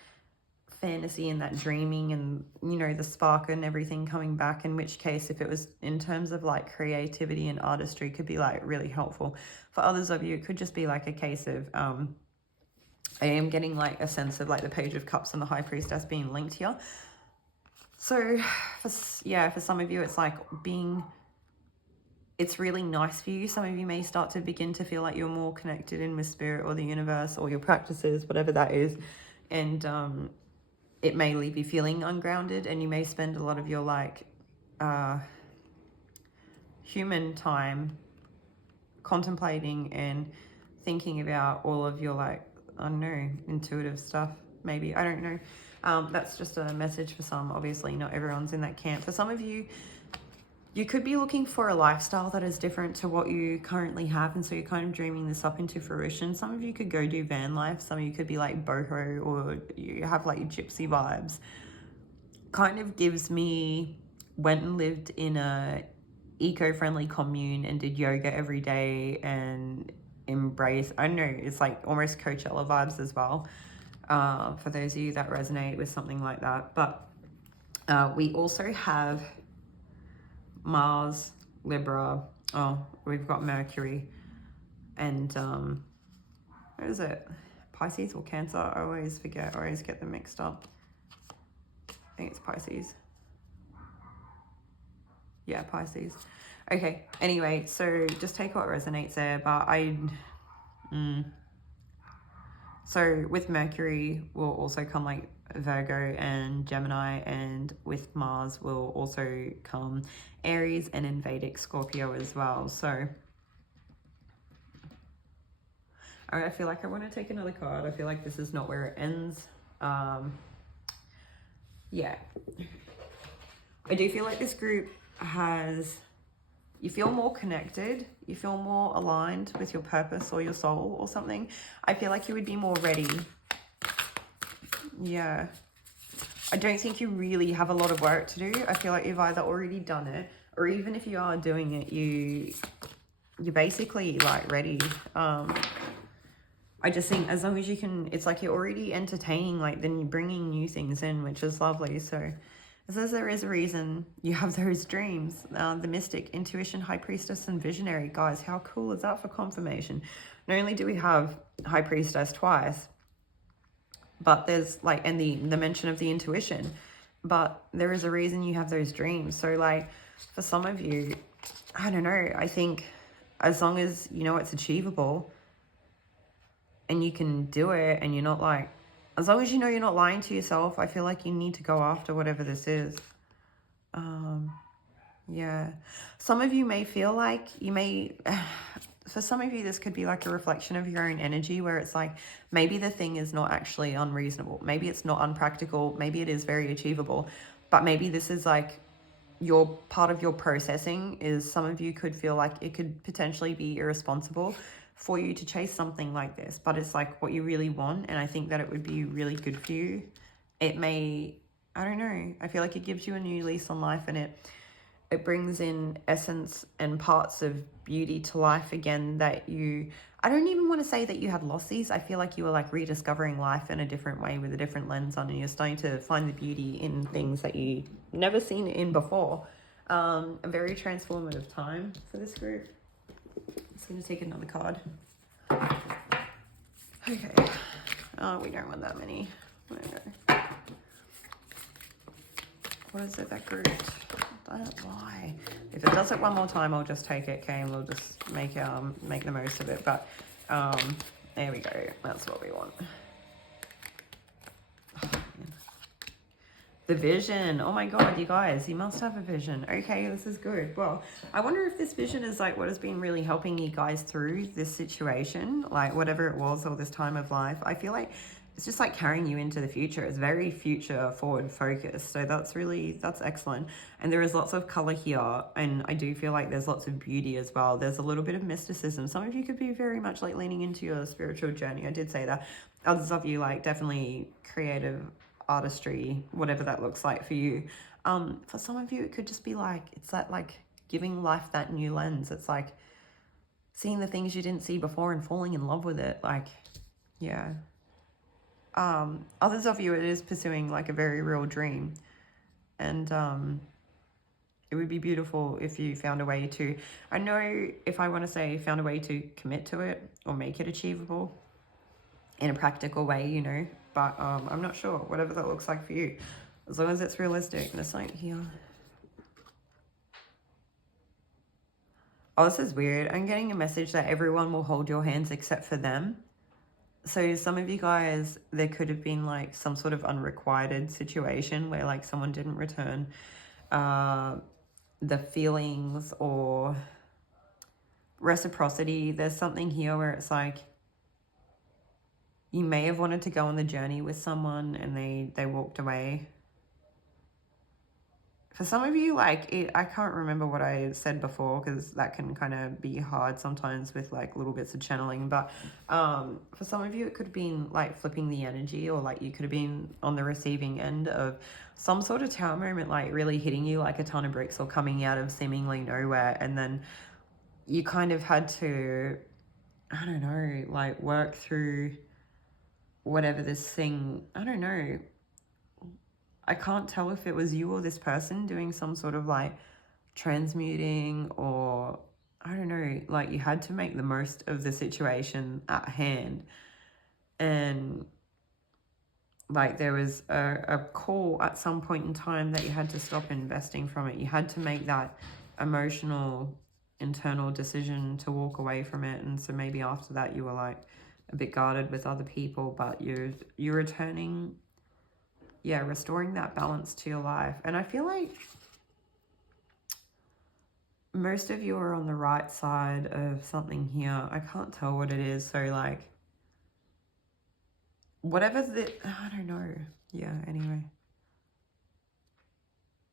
fantasy and that dreaming and, you know, the spark and everything coming back, in which case if it was in terms of like creativity and artistry, could be like really helpful. For others of you, it could just be like a case of I am getting like a sense of like the Page of Cups and the High Priestess being linked here. So for some of you, it's like it's really nice for you. Some of you may start to begin to feel like you're more connected in with spirit or the universe or your practices, whatever that is. And it may leave you feeling ungrounded, and you may spend a lot of your like human time contemplating and thinking about all of your like, I don't know, intuitive stuff, maybe. I don't know. That's just a message for some. Obviously, not everyone's in that camp. For some of you, you could be looking for a lifestyle that is different to what you currently have, and so you're kind of dreaming this up into fruition. Some of you could go do van life. Some of you could be like boho, or you have like gypsy vibes. Kind of gives me, went and lived in a eco-friendly commune and did yoga every day and embrace, I don't know, it's like almost Coachella vibes as well, for those of you that resonate with something like that. But we also have Mars, Libra, we've got Mercury, and what is it, Pisces or Cancer? I always forget, I always get them mixed up. I think it's Pisces. Yeah, Pisces. Okay, anyway, so just take what resonates there. But so with Mercury will also come like Virgo and Gemini, and with Mars will also come Aries and in Vedic Scorpio as well. So I feel like I want to take another card. I feel like this is not where it ends. Yeah, I do feel like this group you feel more connected, you feel more aligned with your purpose or your soul or something. I feel like you would be more ready. Yeah. I don't think you really have a lot of work to do. I feel like you've either already done it, or even if you are doing it, you're basically like ready. I just think as long as you can, it's like you're already entertaining, like then you're bringing new things in, which is lovely. So it says there is a reason you have those dreams. The Mystic, Intuition, High Priestess, and Visionary. Guys, how cool is that for confirmation? Not only do we have High Priestess twice, but there's like, and the mention of the intuition, but there is a reason you have those dreams. So like for some of you, I don't know, I think as long as you know it's achievable and you can do it, and you're not like, as long as you know you're not lying to yourself, I feel like you need to go after whatever this is. Yeah. Some of you may feel like for some of you, this could be like a reflection of your own energy, where it's like, maybe the thing is not actually unreasonable. Maybe it's not unpractical. Maybe it is very achievable, but maybe this is like your part of your processing is, some of you could feel like it could potentially be irresponsible for you to chase something like this, but it's like what you really want, and I think that it would be really good for you. It may, I don't know, I feel like it gives you a new lease on life, and it brings in essence and parts of beauty to life again that I don't even want to say that you have lost these. I feel like you are like rediscovering life in a different way with a different lens on, and you're starting to find the beauty in things that you never seen it in before. A very transformative time for this group. I'm going to take another card. Okay. Oh, we don't want that many. What is it that group? Don't lie. If it does it one more time, I'll just take it, okay, and we'll just make the most of it. But there we go. That's what we want. The vision. Oh my god, you guys, you must have a vision. Okay, this is good. Well, I wonder if this vision is like what has been really helping you guys through this situation, like whatever it was, or this time of life. I feel like it's just like carrying you into the future. It's very future forward focused. So that's excellent. And there is lots of color here. And I do feel like there's lots of beauty as well. There's a little bit of mysticism. Some of you could be very much like leaning into your spiritual journey. I did say that. Others of you like definitely creative artistry, whatever that looks like for you. For some of you, it could just be like, it's that like giving life that new lens. It's like seeing the things you didn't see before and falling in love with it. Like, yeah. Others of you, it is pursuing like a very real dream, and it would be beautiful if you found a way to, I know if I want to say found a way to commit to it or make it achievable in a practical way, you know, but I'm not sure, whatever that looks like for you, as long as it's realistic. And it's like here, oh, this is weird. I'm getting a message that everyone will hold your hands except for them. So some of you guys, there could have been like some sort of unrequited situation where like someone didn't return the feelings or reciprocity. There's something here where it's like you may have wanted to go on the journey with someone and they walked away. For some of you, like, I can't remember what I said before because that can kind of be hard sometimes with like little bits of channeling. But for some of you, it could have been like flipping the energy, or like you could have been on the receiving end of some sort of tower moment, like really hitting you like a ton of bricks or coming out of seemingly nowhere. And then you kind of had to, I don't know, like work through whatever this thing, I don't know. I can't tell if it was you or this person doing some sort of like transmuting, or I don't know, like you had to make the most of the situation at hand. And like there was a call at some point in time that you had to stop investing from it. You had to make that emotional internal decision to walk away from it. And so maybe after that you were like a bit guarded with other people, but you're returning, yeah, restoring that balance to your life. And I feel like most of you are on the right side of something here. I can't tell what it is. So like, whatever I don't know. Yeah, anyway.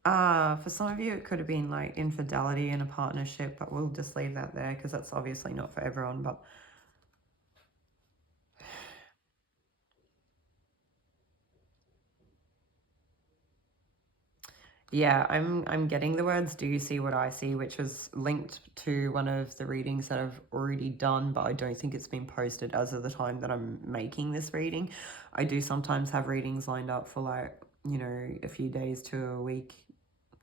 For some of you, it could have been like infidelity in a partnership, but we'll just leave that there because that's obviously not for everyone. But yeah, I'm getting the words "do you see what I see," which was linked to one of the readings that I've already done, but I don't think it's been posted as of the time that I'm making this reading. I do sometimes have readings lined up for like, you know, a few days to a week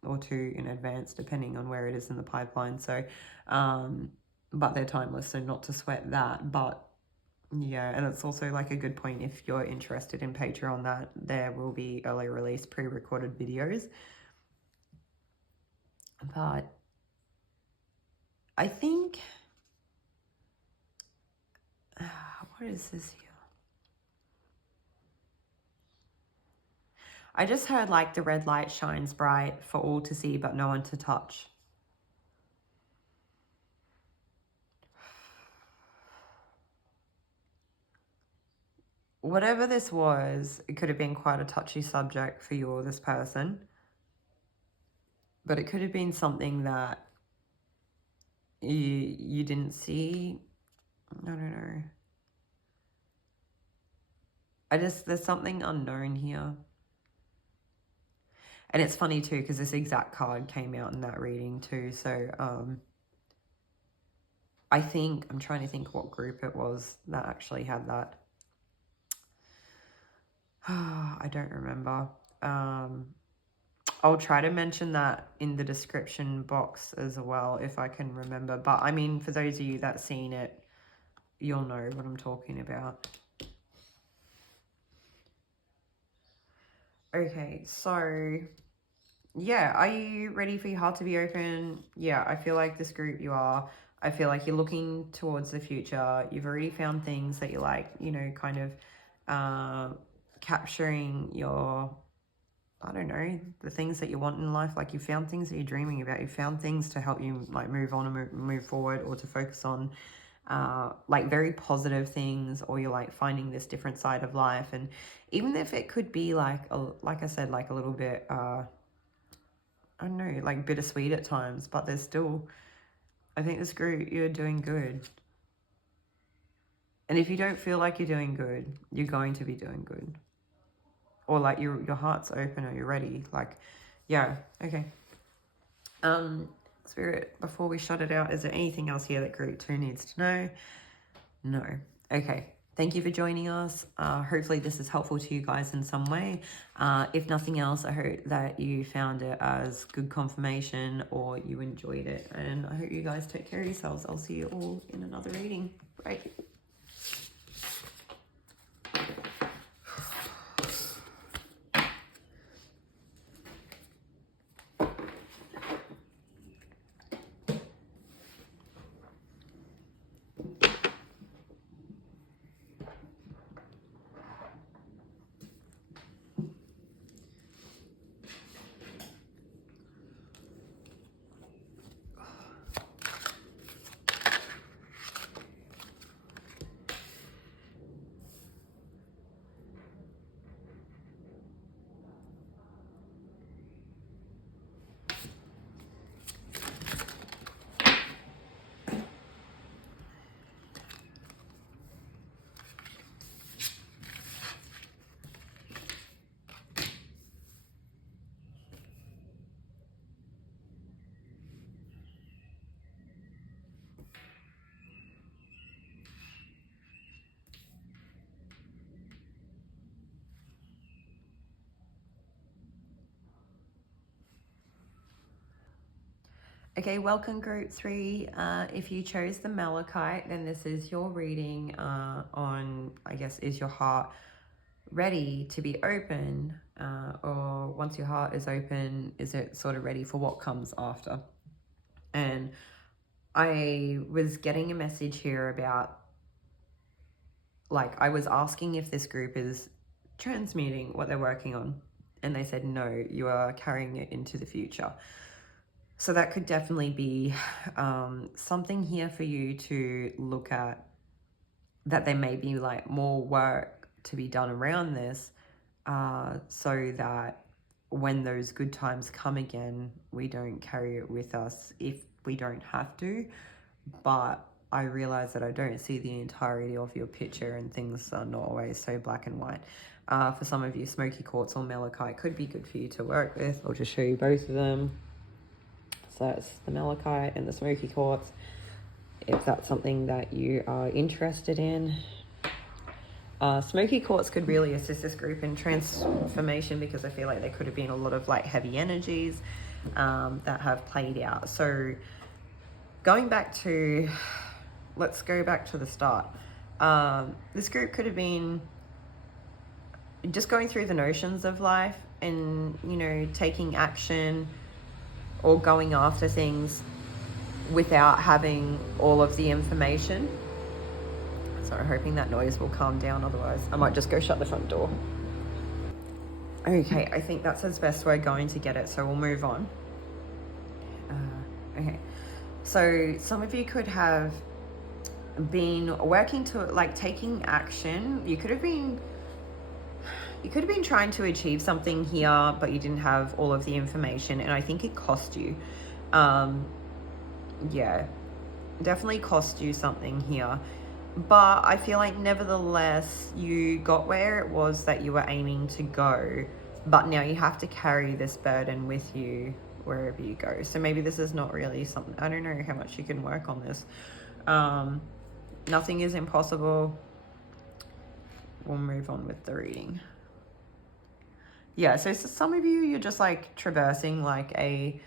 or two in advance, depending on where it is in the pipeline. So, but they're timeless, so not to sweat that. But yeah, and it's also like a good point if you're interested in Patreon, that there will be early release pre-recorded videos. But I think, what is this here? I just heard like the red light shines bright for all to see, but no one to touch. Whatever this was, it could have been quite a touchy subject for you or this person. But it could have been something that you didn't see. I don't know. There's something unknown here. And it's funny too, because this exact card came out in that reading too. So I think, I'm trying to think what group it was that actually had that. I don't remember. I'll try to mention that in the description box as well if I can remember. But I mean, for those of you that seen it, you'll know what I'm talking about. Okay, so yeah, are you ready for your heart to be open? Yeah, I feel like this group you are. I feel like you're looking towards the future. You've already found things that you like, you know, kind of capturing your, I don't know, the things that you want in life. Like you found things that you're dreaming about. You found things to help you like move on and move forward, or to focus on. like very positive things, or you're like finding this different side of life. And even if it could be like I said, like a little bit I don't know, like bittersweet at times, but there's still, I think this group, you're doing good. And if you don't feel like you're doing good, you're going to be doing good, or like your heart's open, or you're ready. Like, yeah, okay. Spirit, before we shut it out, is there anything else here that group 2 needs to know? No. Okay. Thank you for joining us. Hopefully this is helpful to you guys in some way. If nothing else, I hope that you found it as good confirmation, or you enjoyed it. And I hope you guys take care of yourselves. I'll see you all in another reading. Bye. Okay, welcome group 3. If you chose the Malachite, then this is your reading on, I guess, is your heart ready to be open? Or once your heart is open, is it sort of ready for what comes after? And I was getting a message here about, like, I was asking if this group is transmuting what they're working on. And they said, no, you are carrying it into the future. So that could definitely be something here for you to look at, that there may be like more work to be done around this, so that when those good times come again, we don't carry it with us if we don't have to. But I realize that I don't see the entirety of your picture, and things are not always so black and white. For some of you, smoky quartz or malachite could be good for you to work with. I'll just show you both of them. So that's the malachite and the smoky quartz, if that's something that you are interested in. Smoky quartz could really assist this group in transformation, because I feel like there could have been a lot of like heavy energies that have played out. So going back to, let's go back to the start. This group could have been just going through the notions of life and, you know, taking action or going after things without having all of the information. So I'm hoping that noise will calm down, otherwise I might just go shut the front door. Okay, I think that's as best we're going to get it, so we'll move on. Okay, so some of you could have been working to, like, taking action. You could have been trying to achieve something here, but you didn't have all of the information, and I think it cost you. Yeah, definitely cost you something here. But I feel like nevertheless, you got where it was that you were aiming to go, but now you have to carry this burden with you wherever you go. So maybe this is not really something, I don't know how much you can work on this. Nothing is impossible. We'll move on with the reading. Yeah, so some of you, you're just like traversing like a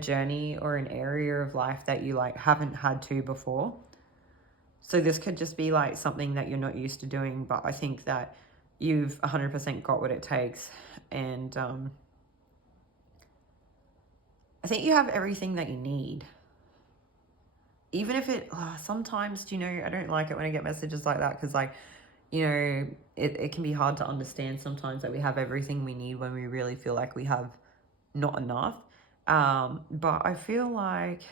journey or an area of life that you like haven't had to before. So this could just be like something that you're not used to doing, but I think that you've 100% got what it takes. And I think you have everything that you need. Even if it, sometimes, you know, I don't like it when I get messages like that, because like, you know, it can be hard to understand sometimes that we have everything we need when we really feel like we have not enough. But I feel like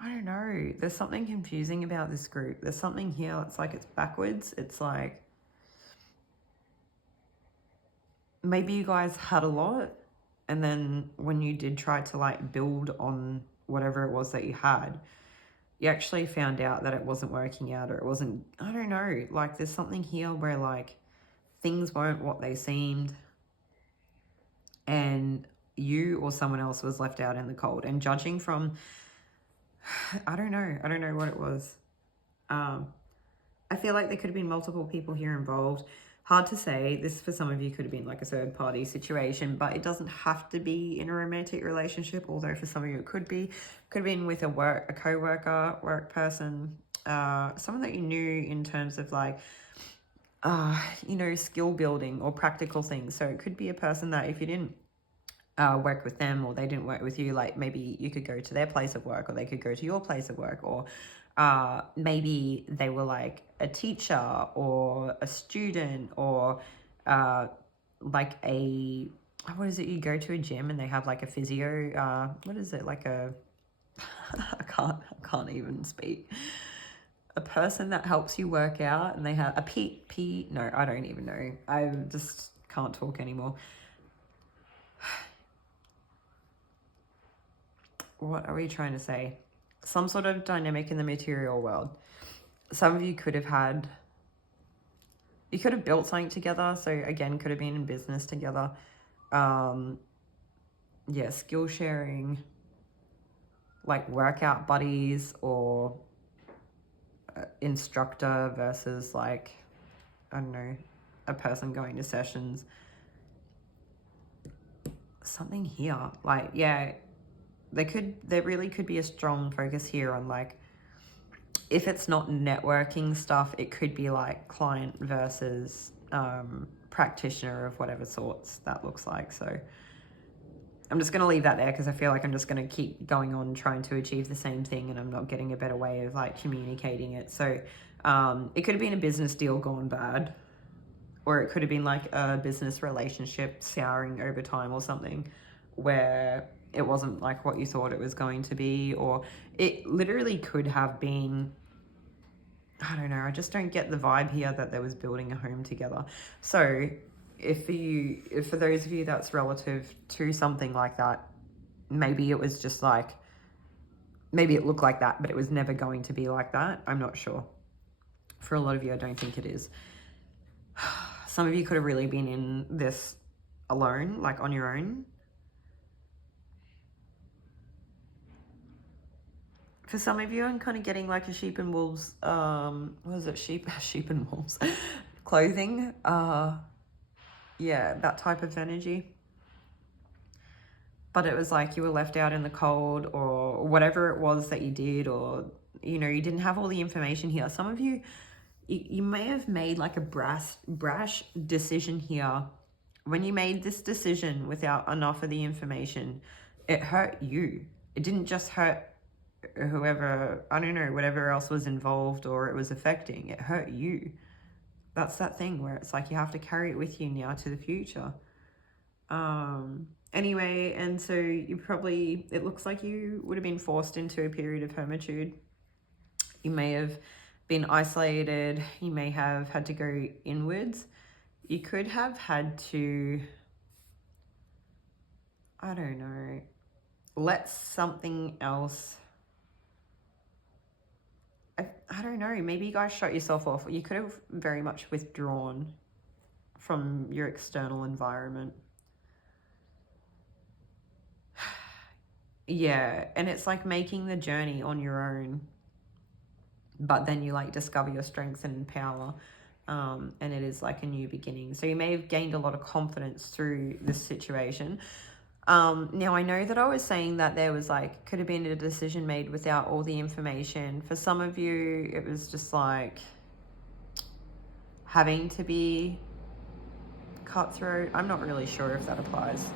I don't know. There's something confusing about this group. There's something here. It's like it's backwards. It's like maybe you guys had a lot, and then when you did try to like build on whatever it was that you had, you actually found out that it wasn't working out, or it wasn't, I don't know, like there's something here where like things weren't what they seemed, and you or someone else was left out in the cold. And judging from, I don't know what it was. I feel like there could have been multiple people here involved. Hard to say. This for some of you could have been like a third party situation, but it doesn't have to be in a romantic relationship, although for some of you it could be. Could have been with a co-worker, work person, someone that you knew in terms of like, you know, skill building or practical things. So it could be a person that if you didn't work with them, or they didn't work with you, like maybe you could go to their place of work, or they could go to your place of work, or maybe they were like a teacher or a student, or like a, what is it, you go to a gym and they have like a physio, what is it, like a I can't even speak, a person that helps you work out, and they have a no, I don't even know, I just can't talk anymore. What are we trying to say? Some sort of dynamic in the material world. Some of you could have built something together. So again, could have been in business together. Yeah, skill sharing, like workout buddies, or instructor versus like, I don't know, a person going to sessions. Something here, like, yeah, there really could be a strong focus here on like, if it's not networking stuff, it could be like client versus practitioner of whatever sorts that looks like. So I'm just going to leave that there, because I feel like I'm just going to keep going on trying to achieve the same thing, and I'm not getting a better way of like communicating it. So it could have been a business deal gone bad, or it could have been like a business relationship souring over time or something, where it wasn't like what you thought it was going to be, or it literally could have been, I don't know, I just don't get the vibe here that there was building a home together. So if for those of you that's relative to something like that, maybe it was just like, maybe it looked like that, but it was never going to be like that. I'm not sure. For a lot of you, I don't think it is. Some of you could have really been in this alone, like on your own. For some of you, I'm kind of getting like a sheep and wolves, what is it, sheep and wolves clothing, yeah, that type of energy. But it was like you were left out in the cold, or whatever it was that you did, or, you know, you didn't have all the information here. Some of you, you may have made like a brash decision here. When you made this decision without enough of the information, it hurt you. It didn't just hurt whoever, I don't know, whatever else was involved or it was affecting. It hurt you. That's that thing where it's like you have to carry it with you now to the future. Anyway, and so you probably, it looks like you would have been forced into a period of hermitude. You may have been isolated. You may have had to go inwards. You could have had to, I don't know, let something else, I don't know, maybe you guys shut yourself off. You could have very much withdrawn from your external environment. Yeah, and it's like making the journey on your own, but then you like discover your strengths and power, and it is like a new beginning. So you may have gained a lot of confidence through this situation. Now I know that I was saying that there was like, could have been a decision made without all the information. For some of you, it was just like having to be cutthroat. I'm not really sure if that applies.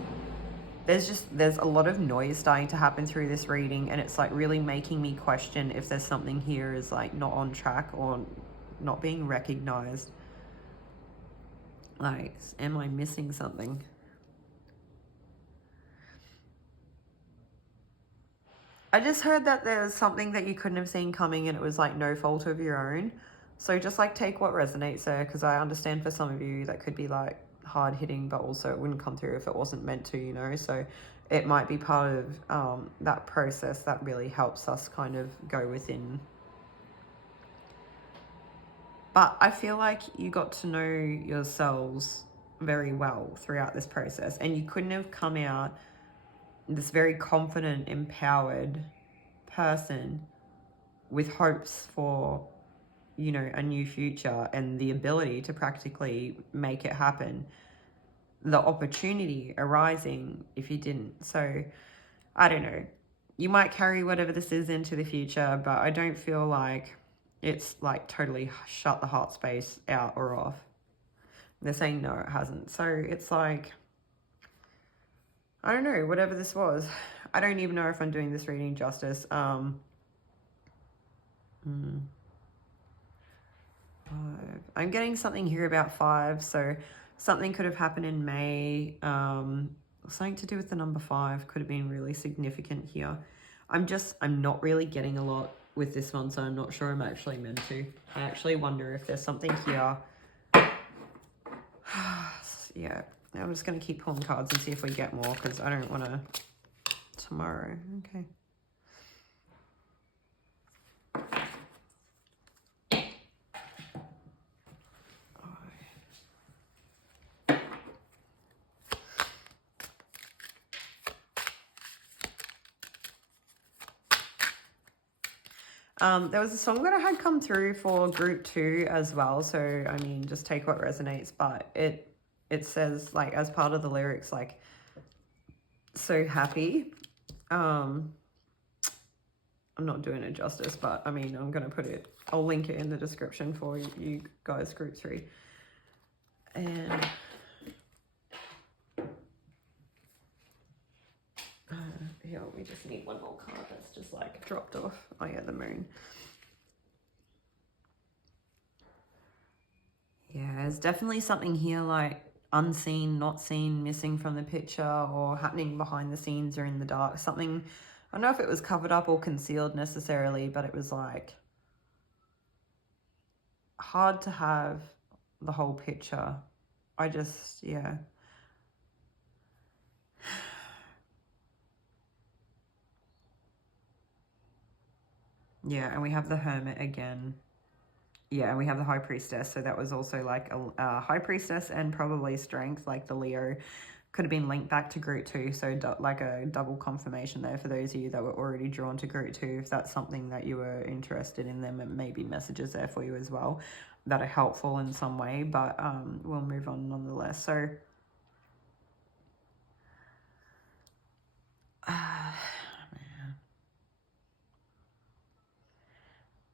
There's a lot of noise starting to happen through this reading, and it's like really making me question if there's something here is like not on track or not being recognized. Like, am I missing something? I just heard that there's something that you couldn't have seen coming and it was like no fault of your own. So just like take what resonates there, because I understand for some of you that could be like hard hitting, but also it wouldn't come through if it wasn't meant to, you know. So it might be part of that process that really helps us kind of go within. But I feel like you got to know yourselves very well throughout this process, and you couldn't have come out this very confident, empowered person with hopes for, you know, a new future and the ability to practically make it happen, the opportunity arising if you didn't. So I don't know, you might carry whatever this is into the future, but I don't feel like it's like totally shut the heart space out or off. They're saying no, it hasn't. So it's like, I don't know, whatever this was, I don't even know if I'm doing this reading justice. I'm getting something here about 5, so something could have happened in May. Something to do with the number 5 could have been really significant here. I'm not really getting a lot with this one, so I'm not sure I'm actually meant to. I actually wonder if there's something here. Yeah, I'm just going to keep pulling cards and see if we get more, because I don't want to tomorrow. Okay. There was a song that I had come through for group 2 as well. So, I mean, just take what resonates. But it says, like, as part of the lyrics, like, so happy. I'm not doing it justice, but, I mean, I'm going to put it, I'll link it in the description for you guys, group 3. And here, we just need one more card that's just, like, dropped off. Oh, yeah, the moon. Yeah, there's definitely something here like unseen, not seen, missing from the picture, or happening behind the scenes or in the dark. Something, I don't know if it was covered up or concealed necessarily, but it was like hard to have the whole picture. I just, yeah. Yeah, and we have the Hermit again. Yeah, and we have the High Priestess, so that was also like a High Priestess and probably Strength, like the Leo could have been linked back to group 2, so like a double confirmation there for those of you that were already drawn to group 2. If that's something that you were interested in, then it may be messages there for you as well that are helpful in some way, but we'll move on nonetheless. So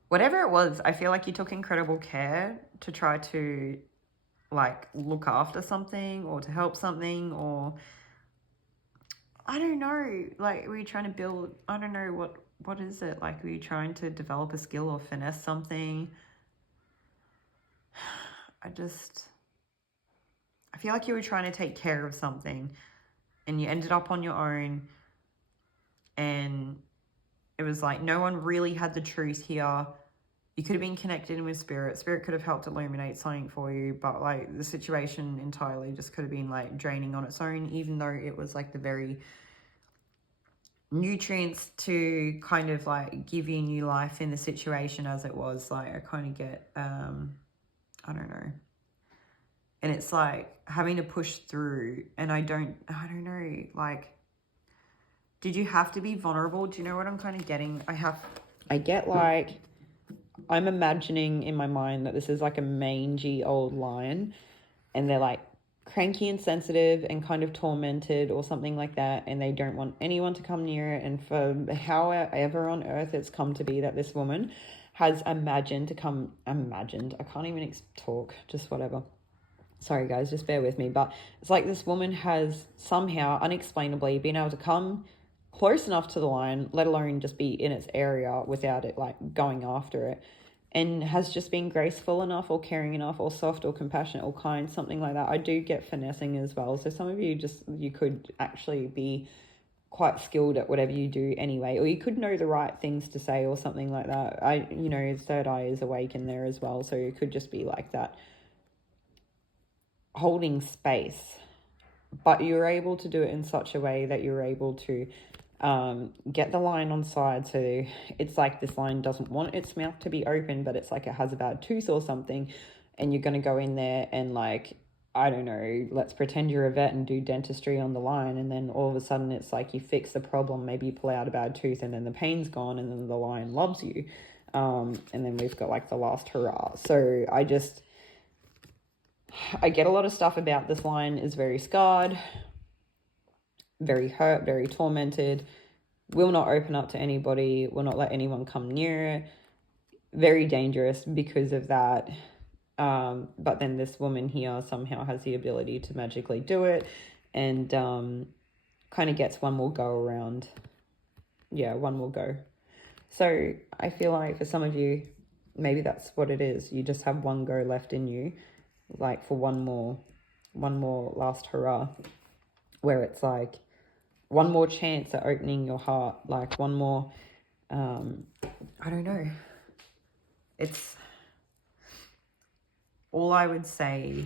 whatever it was, I feel like you took incredible care to try to like look after something or to help something, or I don't know, like were you trying to build, I don't know, what is it, like were you trying to develop a skill or finesse something? I feel like you were trying to take care of something and you ended up on your own, and it was like no one really had the truth here. You could have been connected with spirit. Spirit could have helped illuminate something for you, but like the situation entirely just could have been like draining on its own, even though it was like the very nutrients to kind of like give you new life in the situation as it was. Like I kind of get, I don't know. And it's like having to push through, and I don't know, like, did you have to be vulnerable? Do you know what I'm kind of getting? I get like, I'm imagining in my mind that this is like a mangy old lion and they're like cranky and sensitive and kind of tormented or something like that, and they don't want anyone to come near it. And for however on earth it's come to be that this woman has imagined, I can't even talk, just whatever. Sorry guys, just bear with me. But it's like this woman has somehow unexplainably been able to come close enough to the lion, let alone just be in its area without it like going after it, and has just been graceful enough or caring enough or soft or compassionate or kind, something like that. I do get finessing as well. So some of you you could actually be quite skilled at whatever you do anyway, or you could know the right things to say or something like that. You know, third eye is awake in there as well, so it could just be like that, holding space, but you're able to do it in such a way that you're able to get the line on side, so it's like this line doesn't want its mouth to be open, but it's like it has a bad tooth or something, and you're going to go in there and, like, I don't know, let's pretend you're a vet and do dentistry on the line, and then all of a sudden it's like you fix the problem, maybe you pull out a bad tooth and then the pain's gone and then the line loves you. And then we've got like the last hurrah. So I get a lot of stuff about this line is very scarred, very hurt, very tormented, will not open up to anybody, will not let anyone come near, very dangerous because of that. But then this woman here somehow has the ability to magically do it, and kind of gets one more go around. Yeah, one more go. So I feel like for some of you, maybe that's what it is. You just have one go left in you, like for one more last hurrah, where it's like one more chance at opening your heart, like one more, I don't know. It's all I would say.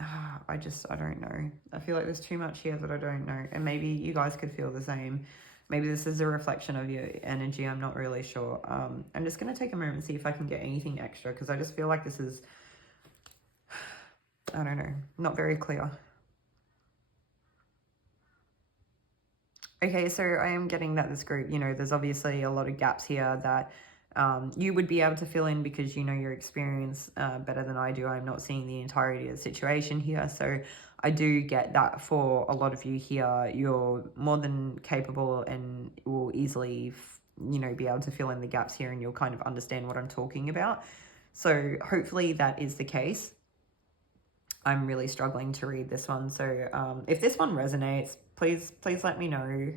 I don't know. I feel like there's too much here that I don't know. And maybe you guys could feel the same. Maybe this is a reflection of your energy. I'm not really sure. I'm just going to take a moment and see if I can get anything extra, because I just feel like this is, I don't know, not very clear. Okay, so I am getting that this group, you know, there's obviously a lot of gaps here that you would be able to fill in because you know your experience better than I do. I'm not seeing the entirety of the situation here. So I do get that for a lot of you here. You're more than capable and will easily, you know, be able to fill in the gaps here, and you'll kind of understand what I'm talking about. So hopefully that is the case. I'm really struggling to read this one. So if this one resonates, please let me know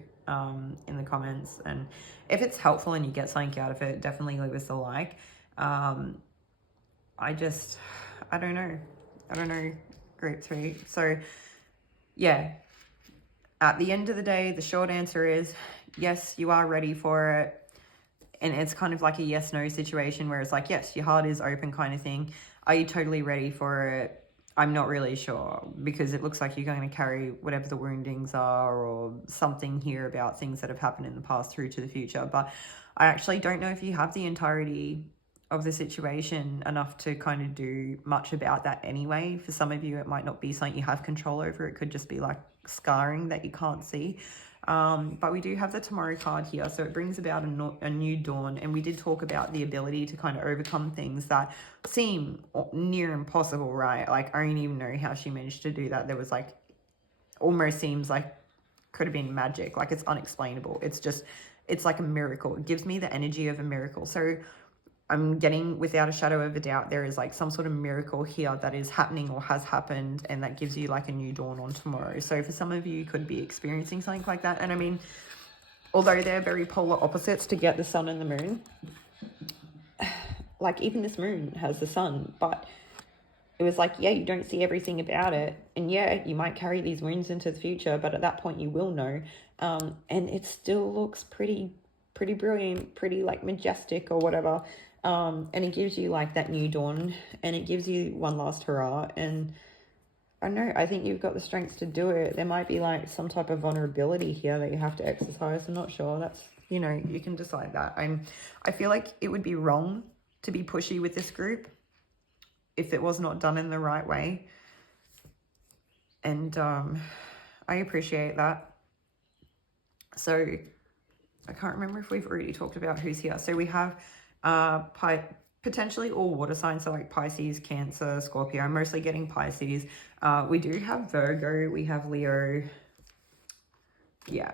in the comments. And if it's helpful and you get something out of it, definitely leave us a like. I don't know, group 3. So yeah, at the end of the day, the short answer is yes, you are ready for it. And it's kind of like a yes-no situation where it's like, yes, your heart is open kind of thing. Are you totally ready for it? I'm not really sure, because it looks like you're going to carry whatever the woundings are or something here about things that have happened in the past through to the future. But I actually don't know if you have the entirety of the situation enough to kind of do much about that anyway. For some of you, it might not be something you have control over. It could just be like scarring that you can't see. But we do have the Tomorrow card here, so it brings about a new dawn, and we did talk about the ability to kind of overcome things that seem near impossible, right? Like, I don't even know how she managed to do that. There was like, almost seems like could have been magic, like it's unexplainable. It's like a miracle. It gives me the energy of a miracle. So I'm getting, without a shadow of a doubt, there is like some sort of miracle here that is happening or has happened, and that gives you like a new dawn on tomorrow. So for some of you, you could be experiencing something like that. And I mean, although they're very polar opposites to get the sun and the moon, like even this moon has the sun, but it was like, yeah, you don't see everything about it. And yeah, you might carry these wounds into the future, but at that point you will know. And it still looks pretty brilliant, pretty like majestic or whatever. And it gives you like that new dawn, and it gives you one last hurrah. And I don't know, I think you've got the strength to do it. There might be like some type of vulnerability here that you have to exercise. I'm not sure. That's, you know, you can decide that. I feel like it would be wrong to be pushy with this group if it was not done in the right way. And I appreciate that. So I can't remember if we've already talked about who's here. So we have potentially all water signs, so like Pisces, Cancer, Scorpio. I'm mostly getting Pisces. We do have Virgo, we have Leo. Yeah.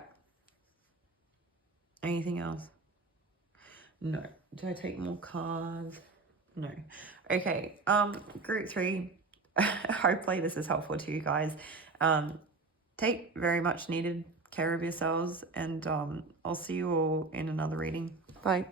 Anything else? No. Do I take more cards? No. Okay, group 3. Hopefully this is helpful to you guys. Take very much needed care of yourselves, and I'll see you all in another reading. Bye.